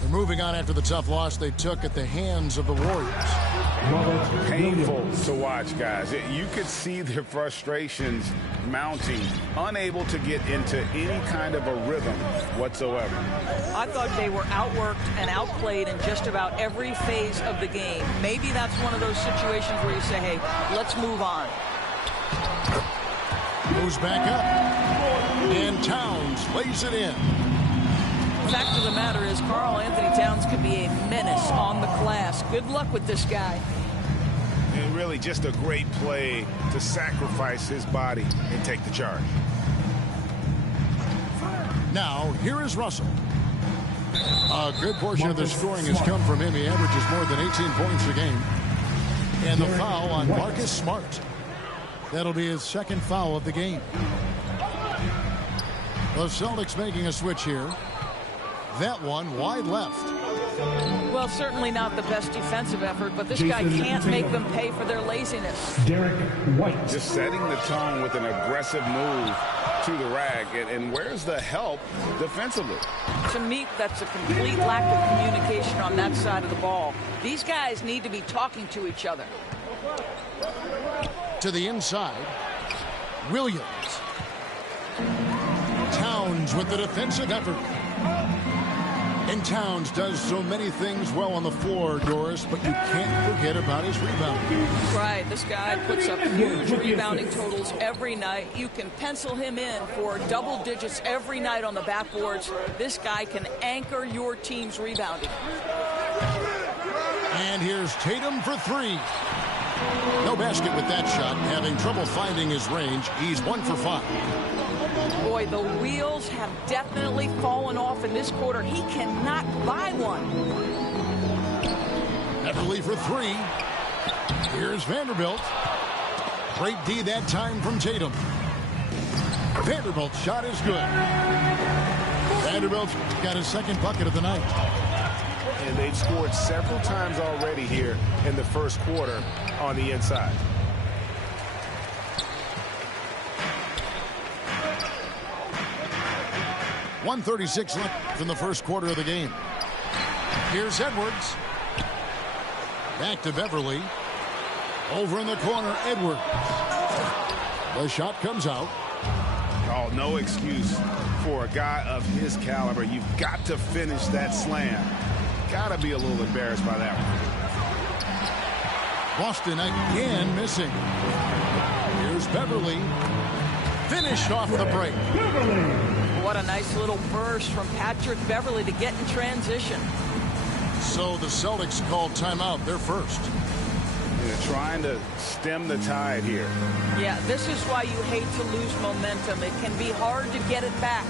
They're moving on after the tough loss they took at the hands of the Warriors. Painful to watch, guys. You could see their frustrations mounting, unable to get into any kind of a rhythm whatsoever. I thought they were outworked and outplayed in just about every phase of the game. Maybe that's one of those situations where you say, hey, let's move on. Moves back up. And Towns lays it in. Fact of the matter is, Karl Anthony Towns could be a menace on the glass. Good luck with this guy. And really just a great play to sacrifice his body and take the charge. Now, here is Russell. A good portion of the scoring has come from him. He averages more than 18 points a game. And the foul on Marcus Smart. That'll be his second foul of the game. The Celtics making a switch here. That one wide left. Well, certainly not the best defensive effort, but this guy can't make them pay for their laziness. Derek White. Just setting the tone with an aggressive move to the rack. And where's the help defensively? To me, that's a complete lack of communication on that side of the ball. These guys need to be talking to each other. To the inside. Williams. Towns with the defensive effort. And Towns does so many things well on the floor, Doris, but you can't forget about his rebounding. Right, this guy puts up huge rebounding totals every night. You can pencil him in for double digits every night on the backboards. This guy can anchor your team's rebounding. And here's Tatum for three. No basket with that shot, having trouble finding his range. He's 1 for 5. Boy, the wheels have definitely fallen off in this quarter. He cannot buy one. Beverly for three. Here's Vanderbilt. Great D that time from Tatum. Vanderbilt's shot is good. Vanderbilt's got his second bucket of the night. And they've scored several times already here in the first quarter on the inside. .136 left in the first quarter of the game. Here's Edwards. Back to Beverly. Over in the corner, Edwards. The shot comes out. Oh, no excuse for a guy of his caliber. You've got to finish that slam. Got to be a little embarrassed by that one. Boston again missing. Here's Beverly. Finished off the break. What a nice little burst from Patrick Beverly to get in transition. So the Celtics called timeout. They're first. They're trying to stem the tide here. Yeah, this is why you hate to lose momentum. It can be hard to get it back.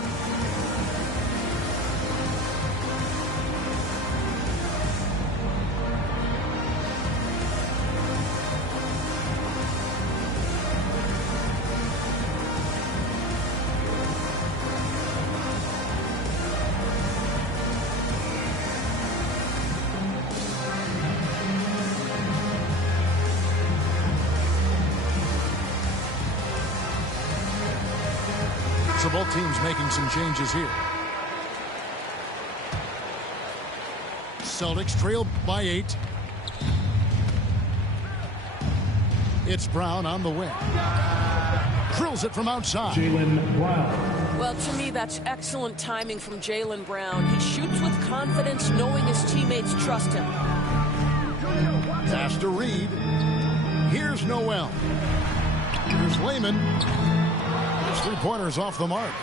So both teams making some changes here. Celtics trail by 8. It's Brown on the wing. Drills it from outside. Jaylen Brown. Well, to me, that's excellent timing from Jaylen Brown. He shoots with confidence, knowing his teammates trust him. Pass to Reed. Here's Noel. Here's Layman. His three-pointers off the mark.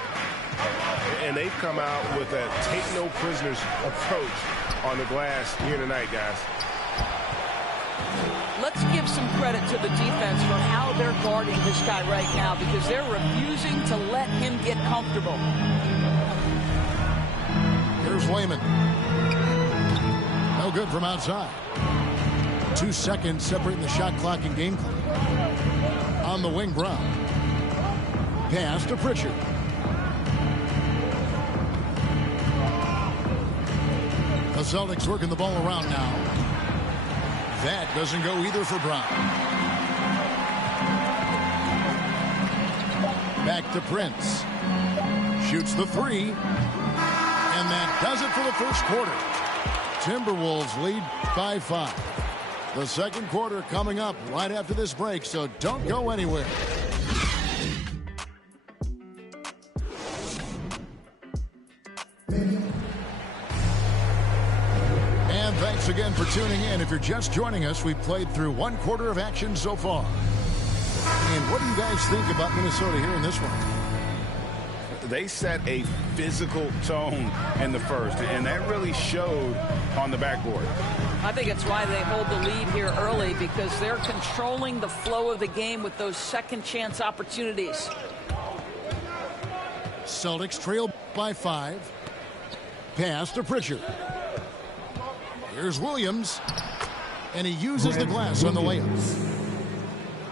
And they've come out with a take-no-prisoners approach on the glass here tonight, guys. Let's give some credit to the defense for how they're guarding this guy right now, because they're refusing to let him get comfortable. Here's Layman. No good from outside. 2 seconds separating the shot clock and game clock. On the wing, Brown. Pass to Pritchard. The Celtics working the ball around now. That doesn't go either for Brown. Back to Prince. Shoots the three. And that does it for the first quarter. Timberwolves lead by 5. The second quarter coming up right after this break, so don't go anywhere. And thanks again for tuning in. If you're just joining us, we played through 1 quarter of action so far. And what do you guys think about Minnesota here in this one? They set a physical tone in the first, and that really showed on the backboard. I think it's why they hold the lead here early, because they're controlling the flow of the game with those second chance opportunities. Celtics trail by 5. Pass to Pritchard. Here's Williams. And he uses the glass on the layups.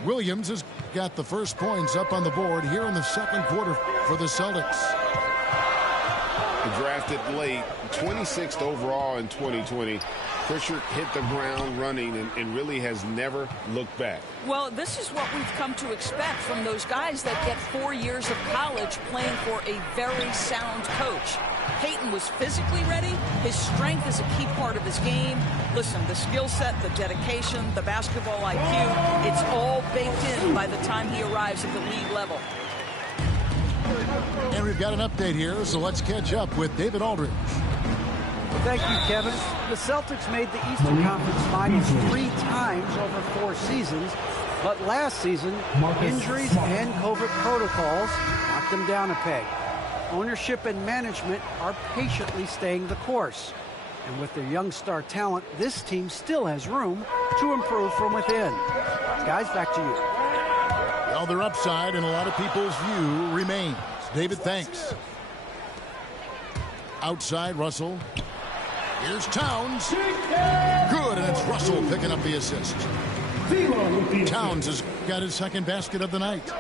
Williams has got the first points up on the board here in the second quarter for the Celtics. Drafted late, 26th overall in 2020. Pritchard hit the ground running and really has never looked back. Well, this is what we've come to expect from those guys that get 4 years of college playing for a very sound coach. Peyton was physically ready. His strength is a key part of his game. Listen, the skill set, the dedication, the basketball IQ, it's all baked in by the time he arrives at the league level. And we've got an update here, so let's catch up with David Aldridge. Well, thank you, Kevin. The Celtics made the Eastern Conference Finals 3 times over 4 seasons, but last season, injuries and COVID protocols knocked them down a peg. Ownership and management are patiently staying the course. And with their young star talent, this team still has room to improve from within. Guys, back to you. Well, their upside in a lot of people's view remains. David, thanks. Outside, Russell. Here's Towns. Good, and it's Russell picking up the assist. Towns has got his second basket of the night.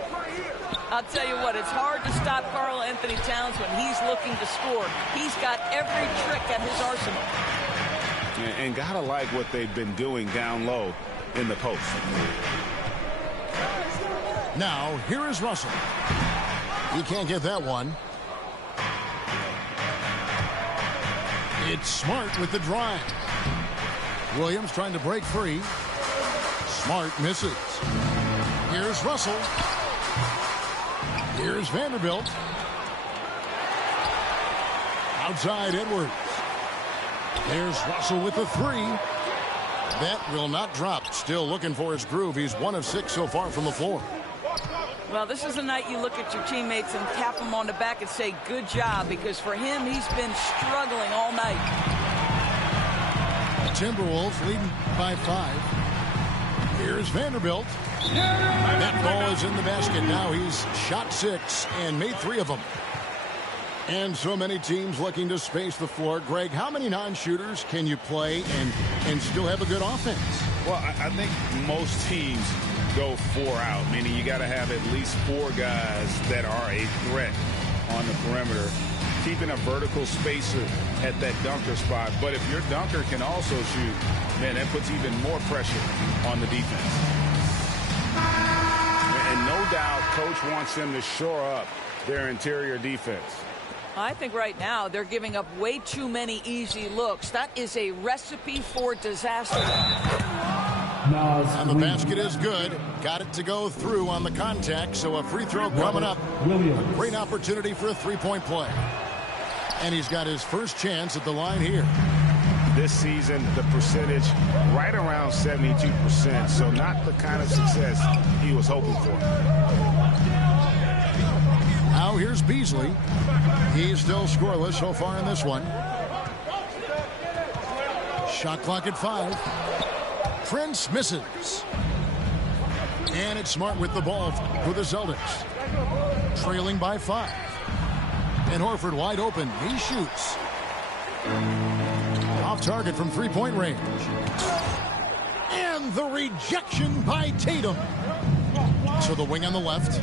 I'll tell you what, it's hard to stop Karl Anthony Towns when he's looking to score. He's got every trick at his arsenal. And gotta like what they've been doing down low in the post. Now, here is Russell. He can't get that one. It's Smart with the drive. Williams trying to break free. Smart misses. Here's Russell. Here's Vanderbilt. Outside Edwards. There's Russell with the 3. That will not drop. Still looking for his groove. He's 1 of 6 so far from the floor. Well, this is a night you look at your teammates and tap them on the back and say, good job, because for him, he's been struggling all night. Timberwolves leading by 5. Here's Vanderbilt. That ball is in the basket. Now he's shot 6 and made 3 of them. And so many teams looking to space the floor. Greg, how many non-shooters can you play and still have a good offense? Well, I think most teams go 4 out, meaning you got to have at least 4 guys that are a threat on the perimeter, keeping a vertical spacer at that dunker spot. But if your dunker can also shoot, man, that puts even more pressure on the defense. And no doubt, coach wants them to shore up their interior defense. I think right now they're giving up way too many easy looks. That is a recipe for disaster. And the basket is good. Got it to go through on the contact, so a free throw coming up. A great opportunity for a three-point play. And he's got his first chance at the line here. This season, the percentage right around 72%, so not the kind of success he was hoping for. Now here's Beasley. He's still scoreless so far in this one. Shot clock at 5. Prince misses. And it's Smart with the ball for the Celtics. Trailing by 5. And Horford wide open. He shoots. Off target from three-point range. And the rejection by Tatum. So the wing on the left.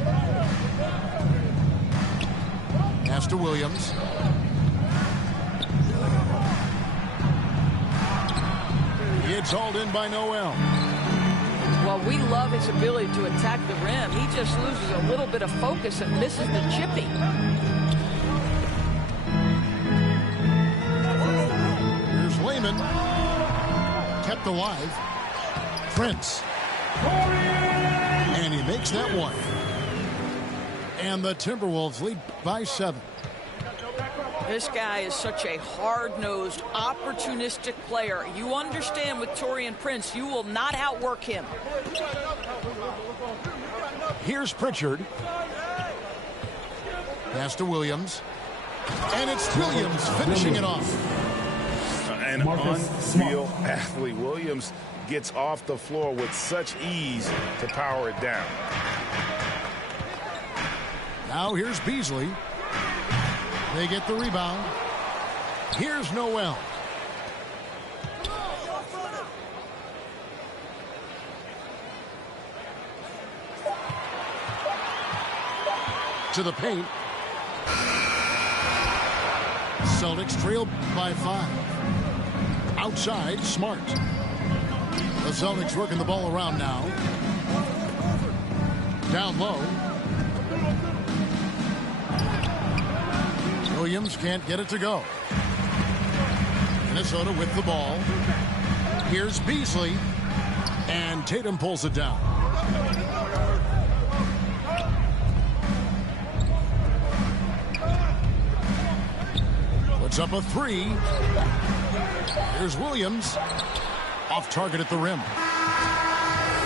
Pass to Williams. It's hauled in by Noel. Well, we love his ability to attack the rim. He just loses a little bit of focus and misses the chippy. Here's Lehman. Kept alive. Prince. And he makes that one. And the Timberwolves lead by 7. This guy is such a hard-nosed, opportunistic player. You understand with Taurean Prince, you will not outwork him. Here's Pritchard. Pass to Williams. And it's Williams finishing it off. An unreal athlete. Williams gets off the floor with such ease to power it down. Now here's Beasley. They get the rebound. Here's Noel. To the paint. Celtics trail by 5. Outside, Smart. The Celtics working the ball around now. Down low. Williams can't get it to go. Minnesota with the ball. Here's Beasley. And Tatum pulls it down. Puts up a 3. Here's Williams. Off target at the rim.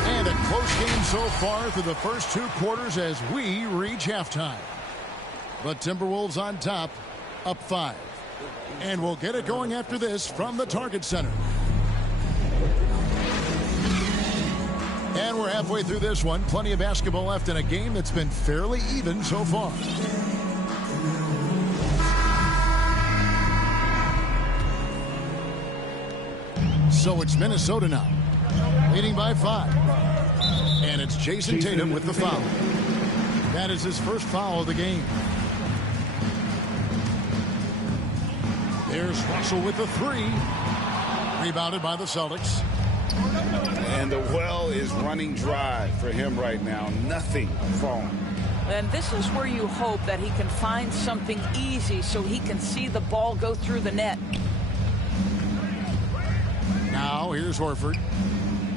And a close game so far through the first 2 quarters as we reach halftime. But Timberwolves on top, up 5. And we'll get it going after this from the Target Center. And we're halfway through this one. Plenty of basketball left in a game that's been fairly even so far. So it's Minnesota now, leading by 5. And it's Jason Tatum with the foul. That is his first foul of the game. There's Russell with the 3. Rebounded by the Celtics. And the well is running dry for him right now. Nothing falling. And this is where you hope that he can find something easy so he can see the ball go through the net. Now here's Horford.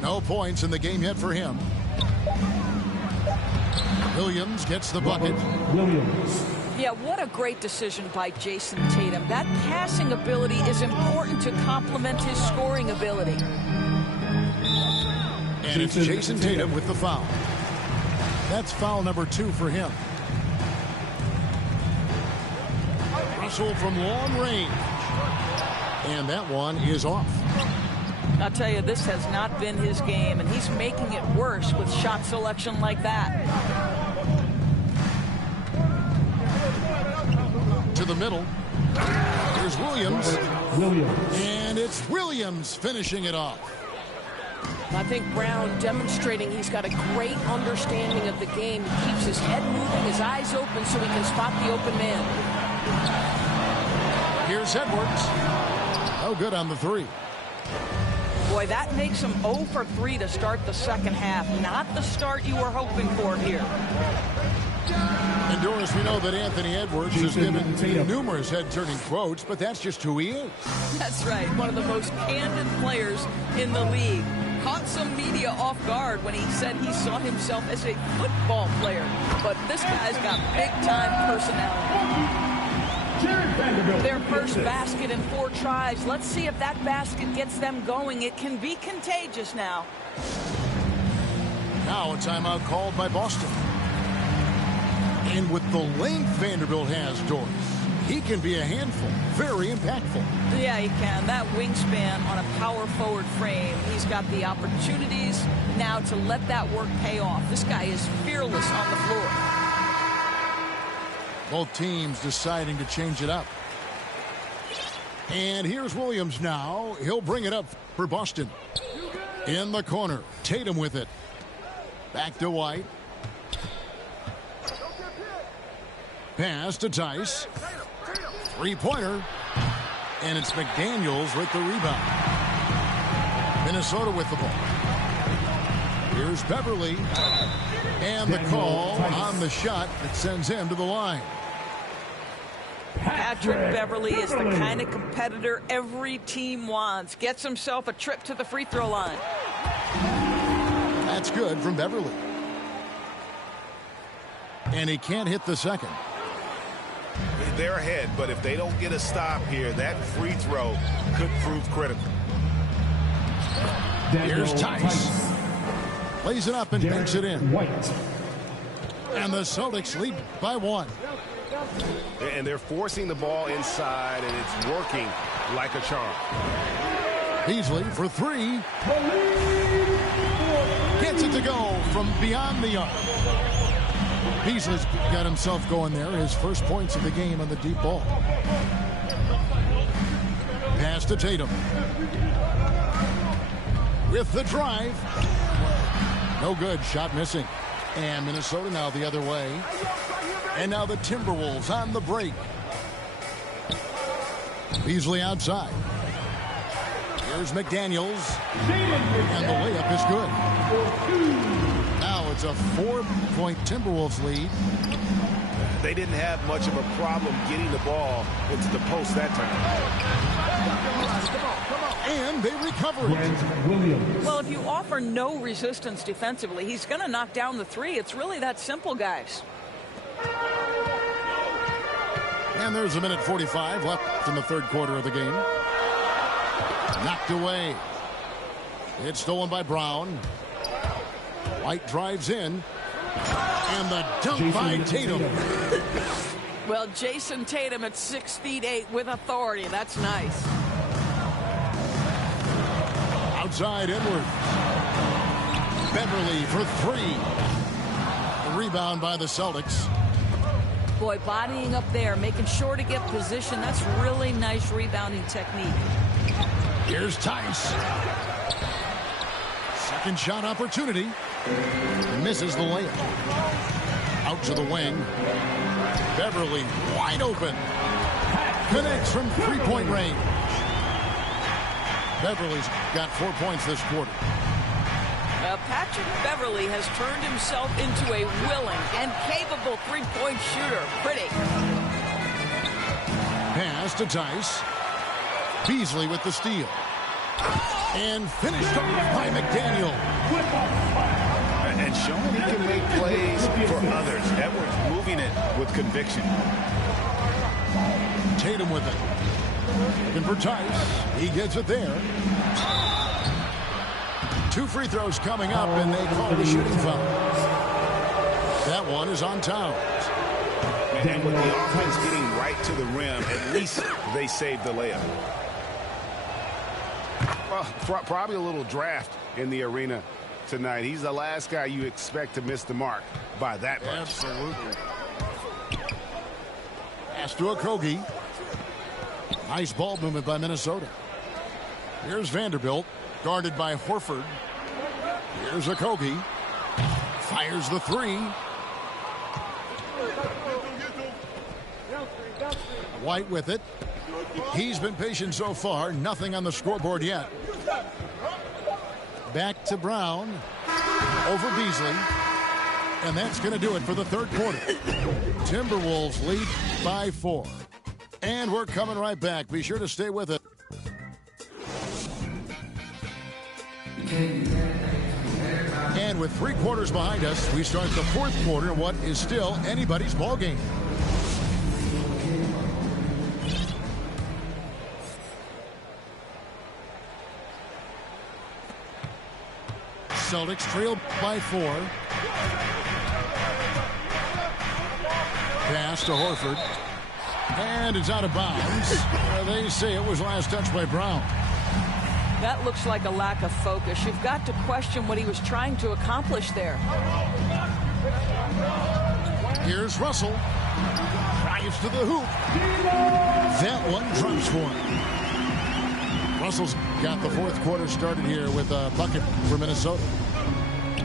No points in the game yet for him. Williams gets the bucket. Williams. Yeah, what a great decision by Jason Tatum. That passing ability is important to complement his scoring ability. And it's Jason Tatum with the foul. That's foul number 2 for him. Russell from long range. And that one is off. I'll tell you, this has not been his game, and he's making it worse with shot selection like that. To the middle. Here's Williams. And it's Williams finishing it off. I think Brown demonstrating he's got a great understanding of the game. He keeps his head moving, his eyes open so he can spot the open man. Here's Edwards. Oh, good on the 3. Boy, that makes him 0 for 3 to start the second half. Not the start you were hoping for here. And Doris, we know that Anthony Edwards has given numerous head-turning quotes, but that's just who he is. That's right. One of the most candid players in the league. Caught some media off guard when he said he saw himself as a football player. But this guy's got big-time personality. Their first basket in 4 tries. Let's see if that basket gets them going. It can be contagious now. Now a timeout called by Boston. And with the length Vanderbilt has, Doris, he can be a handful. Very impactful. Yeah, he can. That wingspan on a power forward frame. He's got the opportunities now to let that work pay off. This guy is fearless on the floor. Both teams deciding to change it up. And here's Williams now. He'll bring it up for Boston. In the corner. Tatum with it. Back to White. Pass to Tice. 3-pointer. And it's McDaniels with the rebound. Minnesota with the ball. Here's Beverly. And the call on the shot that sends him to the line. Patrick Beverly is the kind of competitor every team wants. Gets himself a trip to the free throw line. That's good from Beverly. And he can't hit the second. They're ahead, but if they don't get a stop here, that free throw could prove critical. Here's Tice. Plays it up and banks it in. White. And the Celtics lead by 1. And they're forcing the ball inside, and it's working like a charm. Beasley for 3. Gets it to go from beyond the arc. Beasley's got himself going there. His first points of the game on the deep ball. Pass to Tatum. With the drive. No good. Shot missing. And Minnesota now the other way. And now the Timberwolves on the break. Beasley outside. Here's McDaniels. And the layup is good. Now it's a 4-point Timberwolves lead. They didn't have much of a problem getting the ball into the post that time. And they recover it. Well, if you offer no resistance defensively, he's going to knock down the three. It's really that simple, guys. And there's a minute 45 left in the third quarter of the game. Knocked away. It's stolen by Brown. White drives in. And the dunk by Tatum. Well, Jason Tatum at 6'8" with authority. That's nice. Outside Edwards. Beverly for three. A rebound by the Celtics. Boy, bodying up there, making sure to get position. That's really nice rebounding technique. Here's Tice. Second shot opportunity. Misses the layup. Out to the wing. Beverly wide open. Connects from three-point range. Beverly's got 4 points this quarter. Patrick Beverly has turned himself into a willing and capable three-point shooter. Pretty. Pass to Tice. Beasley with the steal. And finished off by McDaniel. And showing he can make plays for others. Edwards moving it with conviction. Tatum with it. Looking for Tice. He gets it there. 2 free throws coming up, and they call the shooting foul. That one is on Towns. And with the offense getting right to the rim, at least they saved the layup. Probably a little draft in the arena tonight. He's the last guy you expect to miss the mark by that much. Absolutely. Pass to Okogie. Nice ball movement by Minnesota. Here's Vanderbilt, guarded by Horford. Here's Okogie. Fires the three. White with it. He's been patient so far. Nothing on the scoreboard yet. Back to Brown. Over Beasley. And that's going to do it for the third quarter. Timberwolves lead by 4. And we're coming right back. Be sure to stay with it. And with 3 quarters behind us, we start the fourth quarter in what is still anybody's ball game. Celtics trail by 4. Pass to Horford. And it's out of bounds. They say it was last touched by Brown. That looks like a lack of focus. You've got to question what he was trying to accomplish there. Here's Russell. Drives to the hoop. That one drops one. Russell's got the fourth quarter started here with a bucket for Minnesota.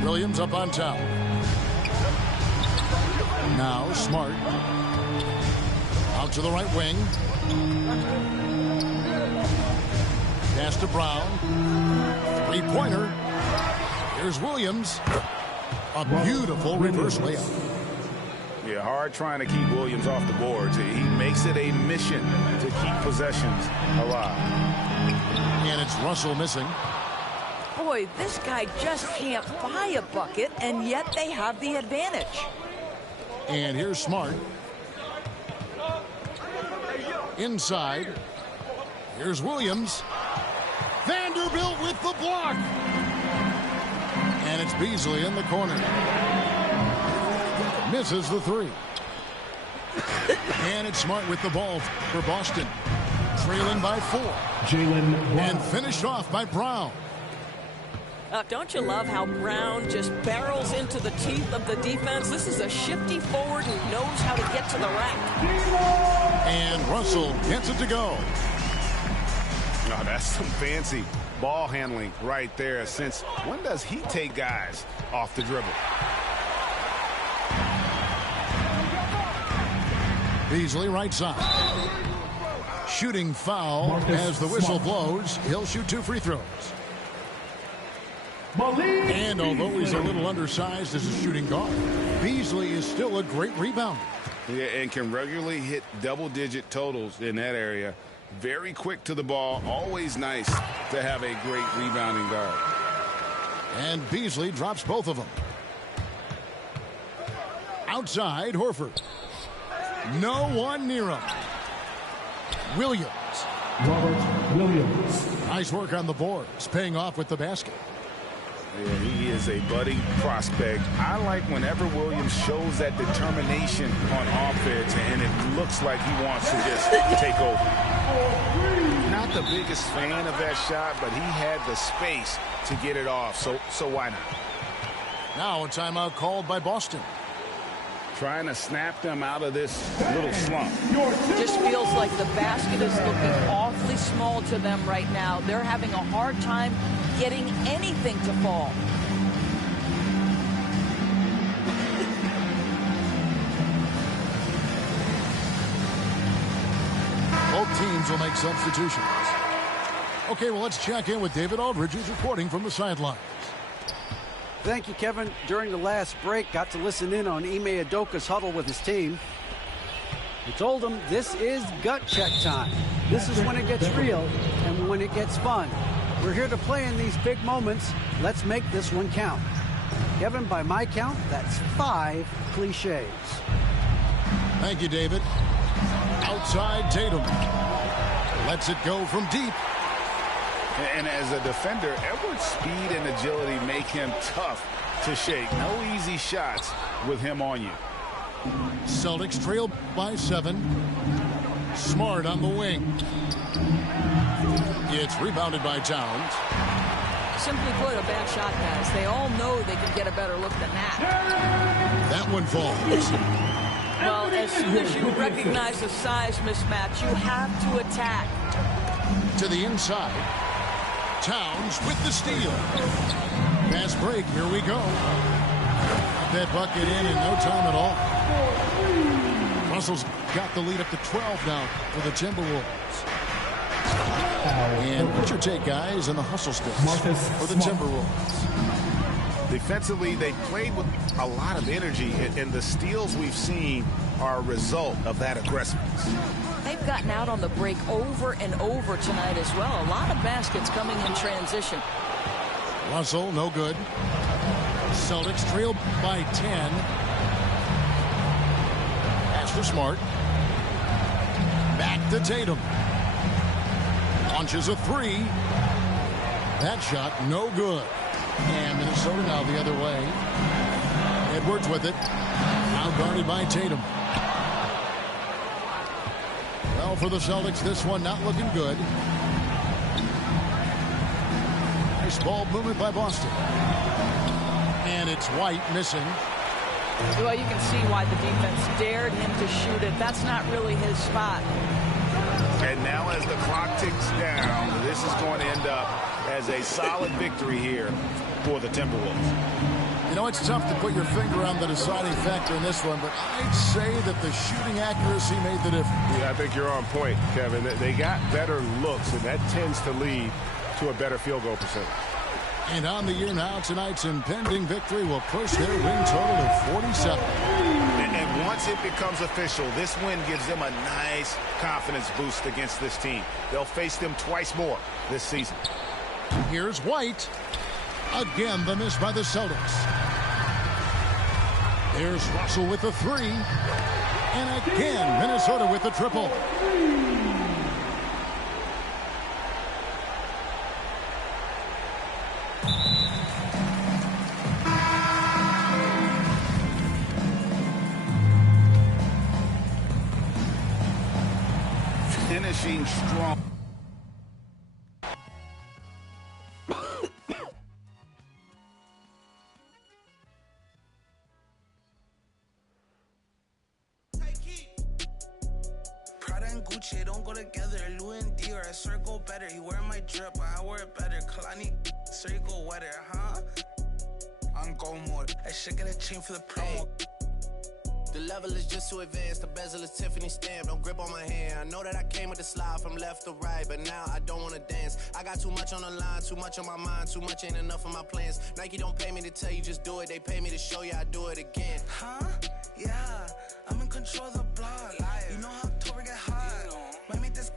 Williams up on top. Now Smart. Out to the right wing. Pass to Brown. Three-pointer. Here's Williams. A beautiful reverse layup. Yeah, hard trying to keep Williams off the boards. He makes it a mission to keep possessions alive. And it's Russell missing. Boy, this guy just can't buy a bucket, and yet they have the advantage. And here's Smart. Inside. Here's Williams. Vanderbilt with the block. And it's Beasley in the corner. Misses the three. And it's Smart with the ball for Boston. Trailing by 4. Jalen Brown. And finished off by Brown. Don't you love how Brown just barrels into the teeth of the defense? This is a shifty forward who knows how to get to the rack. And Russell gets it to go. Oh, that's some fancy ball handling right there. Since when does he take guys off the dribble? Beasley right side. Shooting foul as the whistle blows. He'll shoot 2 free throws. And although he's a little undersized as a shooting guard, Beasley is still a great rebounder. Yeah, and can regularly hit double-digit totals in that area. Very quick to the ball. Always nice to have a great rebounding guard. And Beasley drops both of them. Outside, Horford. No one near him. Williams. Robert Williams. Nice work on the boards, paying off with the basket. Yeah, he is a budding prospect. I like whenever Williams shows that determination on offense, and it looks like he wants to just take over. Not the biggest fan of that shot, but he had the space to get it off, so why not? Now a timeout called by Boston. Trying to snap them out of this little slump. Just feels like the basket is looking awfully small to them right now. They're having a hard time getting anything to fall. Both teams will make substitutions. Okay, well, let's check in with David Aldridge, who's reporting from the sidelines. Thank you, Kevin. During the last break, got to listen in on Ime Udoka's huddle with his team. He told them this is gut check time. This is when it gets real and when it gets fun. We're here to play in these big moments. Let's make this one count. Kevin, by my count, that's 5 cliches. Thank you, David. Outside Tatum. Lets it go from deep. And as a defender, Edwards' speed and agility make him tough to shake. No easy shots with him on you. Celtics trail by 7. Smart on the wing. It's rebounded by Towns. Simply put, a bad shot, guys. They all know they can get a better look than that. That one falls. Well, as soon as you recognize the size mismatch, you have to attack. To the inside. Towns with the steal. Fast break. Here we go. That bucket in no time at all. Russell's got the lead up to 12 now for the Timberwolves. And what's your take, guys, on the hustle sticks for the Timberwolves? Defensively, they played with a lot of energy, and the steals we've seen are a result of that aggressiveness. They've gotten out on the break over and over tonight as well. A lot of baskets coming in transition. Russell, no good. Celtics trail by 10. Pass for Smart. Back to Tatum. Launches a 3. That shot, no good. And Minnesota now the other way. Edwards with it. Now guarded by Tatum. Well, for the Celtics, this one not looking good. Nice ball movement by Boston. And it's White missing. Well, you can see why the defense dared him to shoot it. That's not really his spot. And now as the clock ticks down, this is going to end up as a solid victory here for the Timberwolves. You know, it's tough to put your finger on the deciding factor in this one, but I'd say that the shooting accuracy made the difference. Yeah, I think you're on point, Kevin. They got better looks, and that tends to lead to a better field goal percentage. And on the year now, tonight's impending victory will push their win total to 47. And once it becomes official, this win gives them a nice confidence boost against this team. They'll face them twice more this season. Here's White. Again, the miss by the Celtics. There's Russell with the 3. And again, Minnesota with the triple. Finishing strong. Gucci don't go together. Louis and Dior, I swear go better. He wear my drip, but I wear it better. Kalani, so you go wetter, huh? I'm go mode. I should get a chain for the promo. The level is just too advanced. The bezel is Tiffany stamp. Don't grip on my hand. I know that I came with the slide from left to right, but now I don't wanna dance. I got too much on the line, too much on my mind, too much ain't enough of my plans. Nike don't pay me to tell you just do it. They pay me to show you I do it again. Huh? Yeah, I'm in control of the block. You know how October get hot. Might make this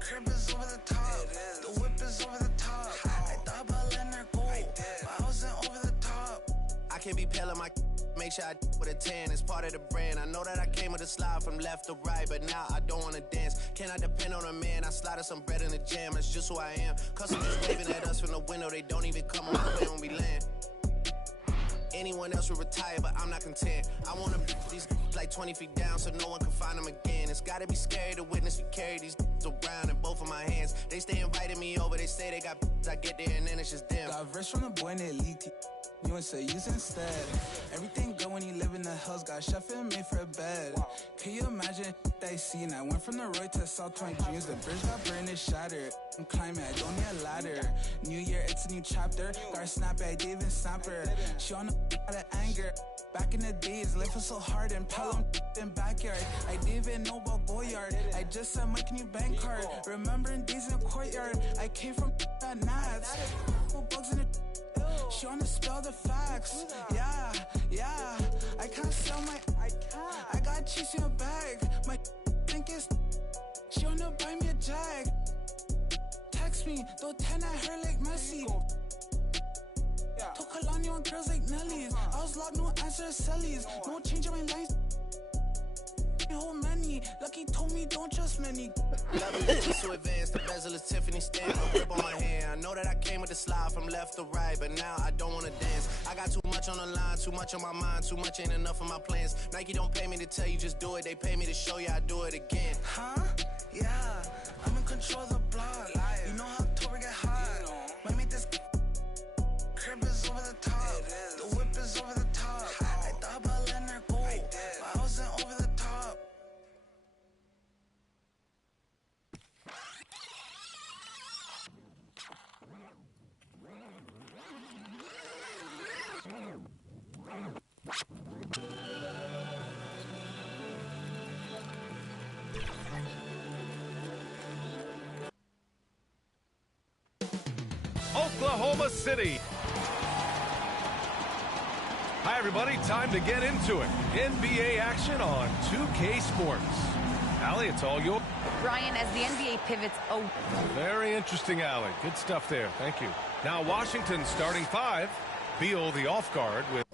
crib is over the top. The whip is over the top. I thought about letting her go, but I wasn't over the top. I can't be pale in my make sure I with a 10. It's part of the brand. I know that I came with a slide from left to right, but now I don't wanna dance. Can I depend on a man? I slotted some bread in the jam. That's just who I am. Customers waving at us from the window. They don't even come on the plane when we land. Anyone else would retire, but I'm not content. I wanna be these like 20 feet down so no one can find them again. It's gotta be scary to witness me carry these around in both of my hands. They stay inviting me over. They say they got I get there and then it's just them. Got rich from the boy and elite. You would say use instead. Everything good when you live in the hills. Got chef and made for a bed. Can you imagine that I seen? I went from the road to South 20 dreams. The bridge got burned and shattered. I'm climbing, I don't need a ladder. New year, it's a new chapter. Got a snap at Dave and Snapper. She on the out of anger. Back in the days, life was so hard and Pelham in backyard. I didn't even know about Goyard. I just said my new bank card. Remembering days in the courtyard. I came from at Nats. Bugs in the she wanna spell the facts. Yeah, yeah. I can't sell my. I got cheese in a bag. My think is. She wanna buy me a jag. Text me, though 10 at her like Messi. Took Kalani on girls like Nelly's. I was locked, no answer to Sally's. No change in my lines. Whole many. Lucky told me don't trust many. Level is just too advanced. The bezel is Tiffany stamp. Don't grip on my hand. I know that I came with the slide from left to right, but now I don't wanna dance. I got too much on the line, too much on my mind, too much ain't enough of my plans. Nike don't pay me to tell you just do it. They pay me to show you I do it again. Huh? Yeah, I'm in control of the block. You know how October get hot. Might make this crib is over the top. The whip is over the top. I thought about letting her go, but I wasn't over the top. Oklahoma City. Hi, everybody. Time to get into it. NBA action on 2K Sports. Allie, it's all yours. Brian, as the NBA pivots. Oh, very interesting, Allie. Good stuff there. Thank you. Now, Washington starting five. Beal, the off guard with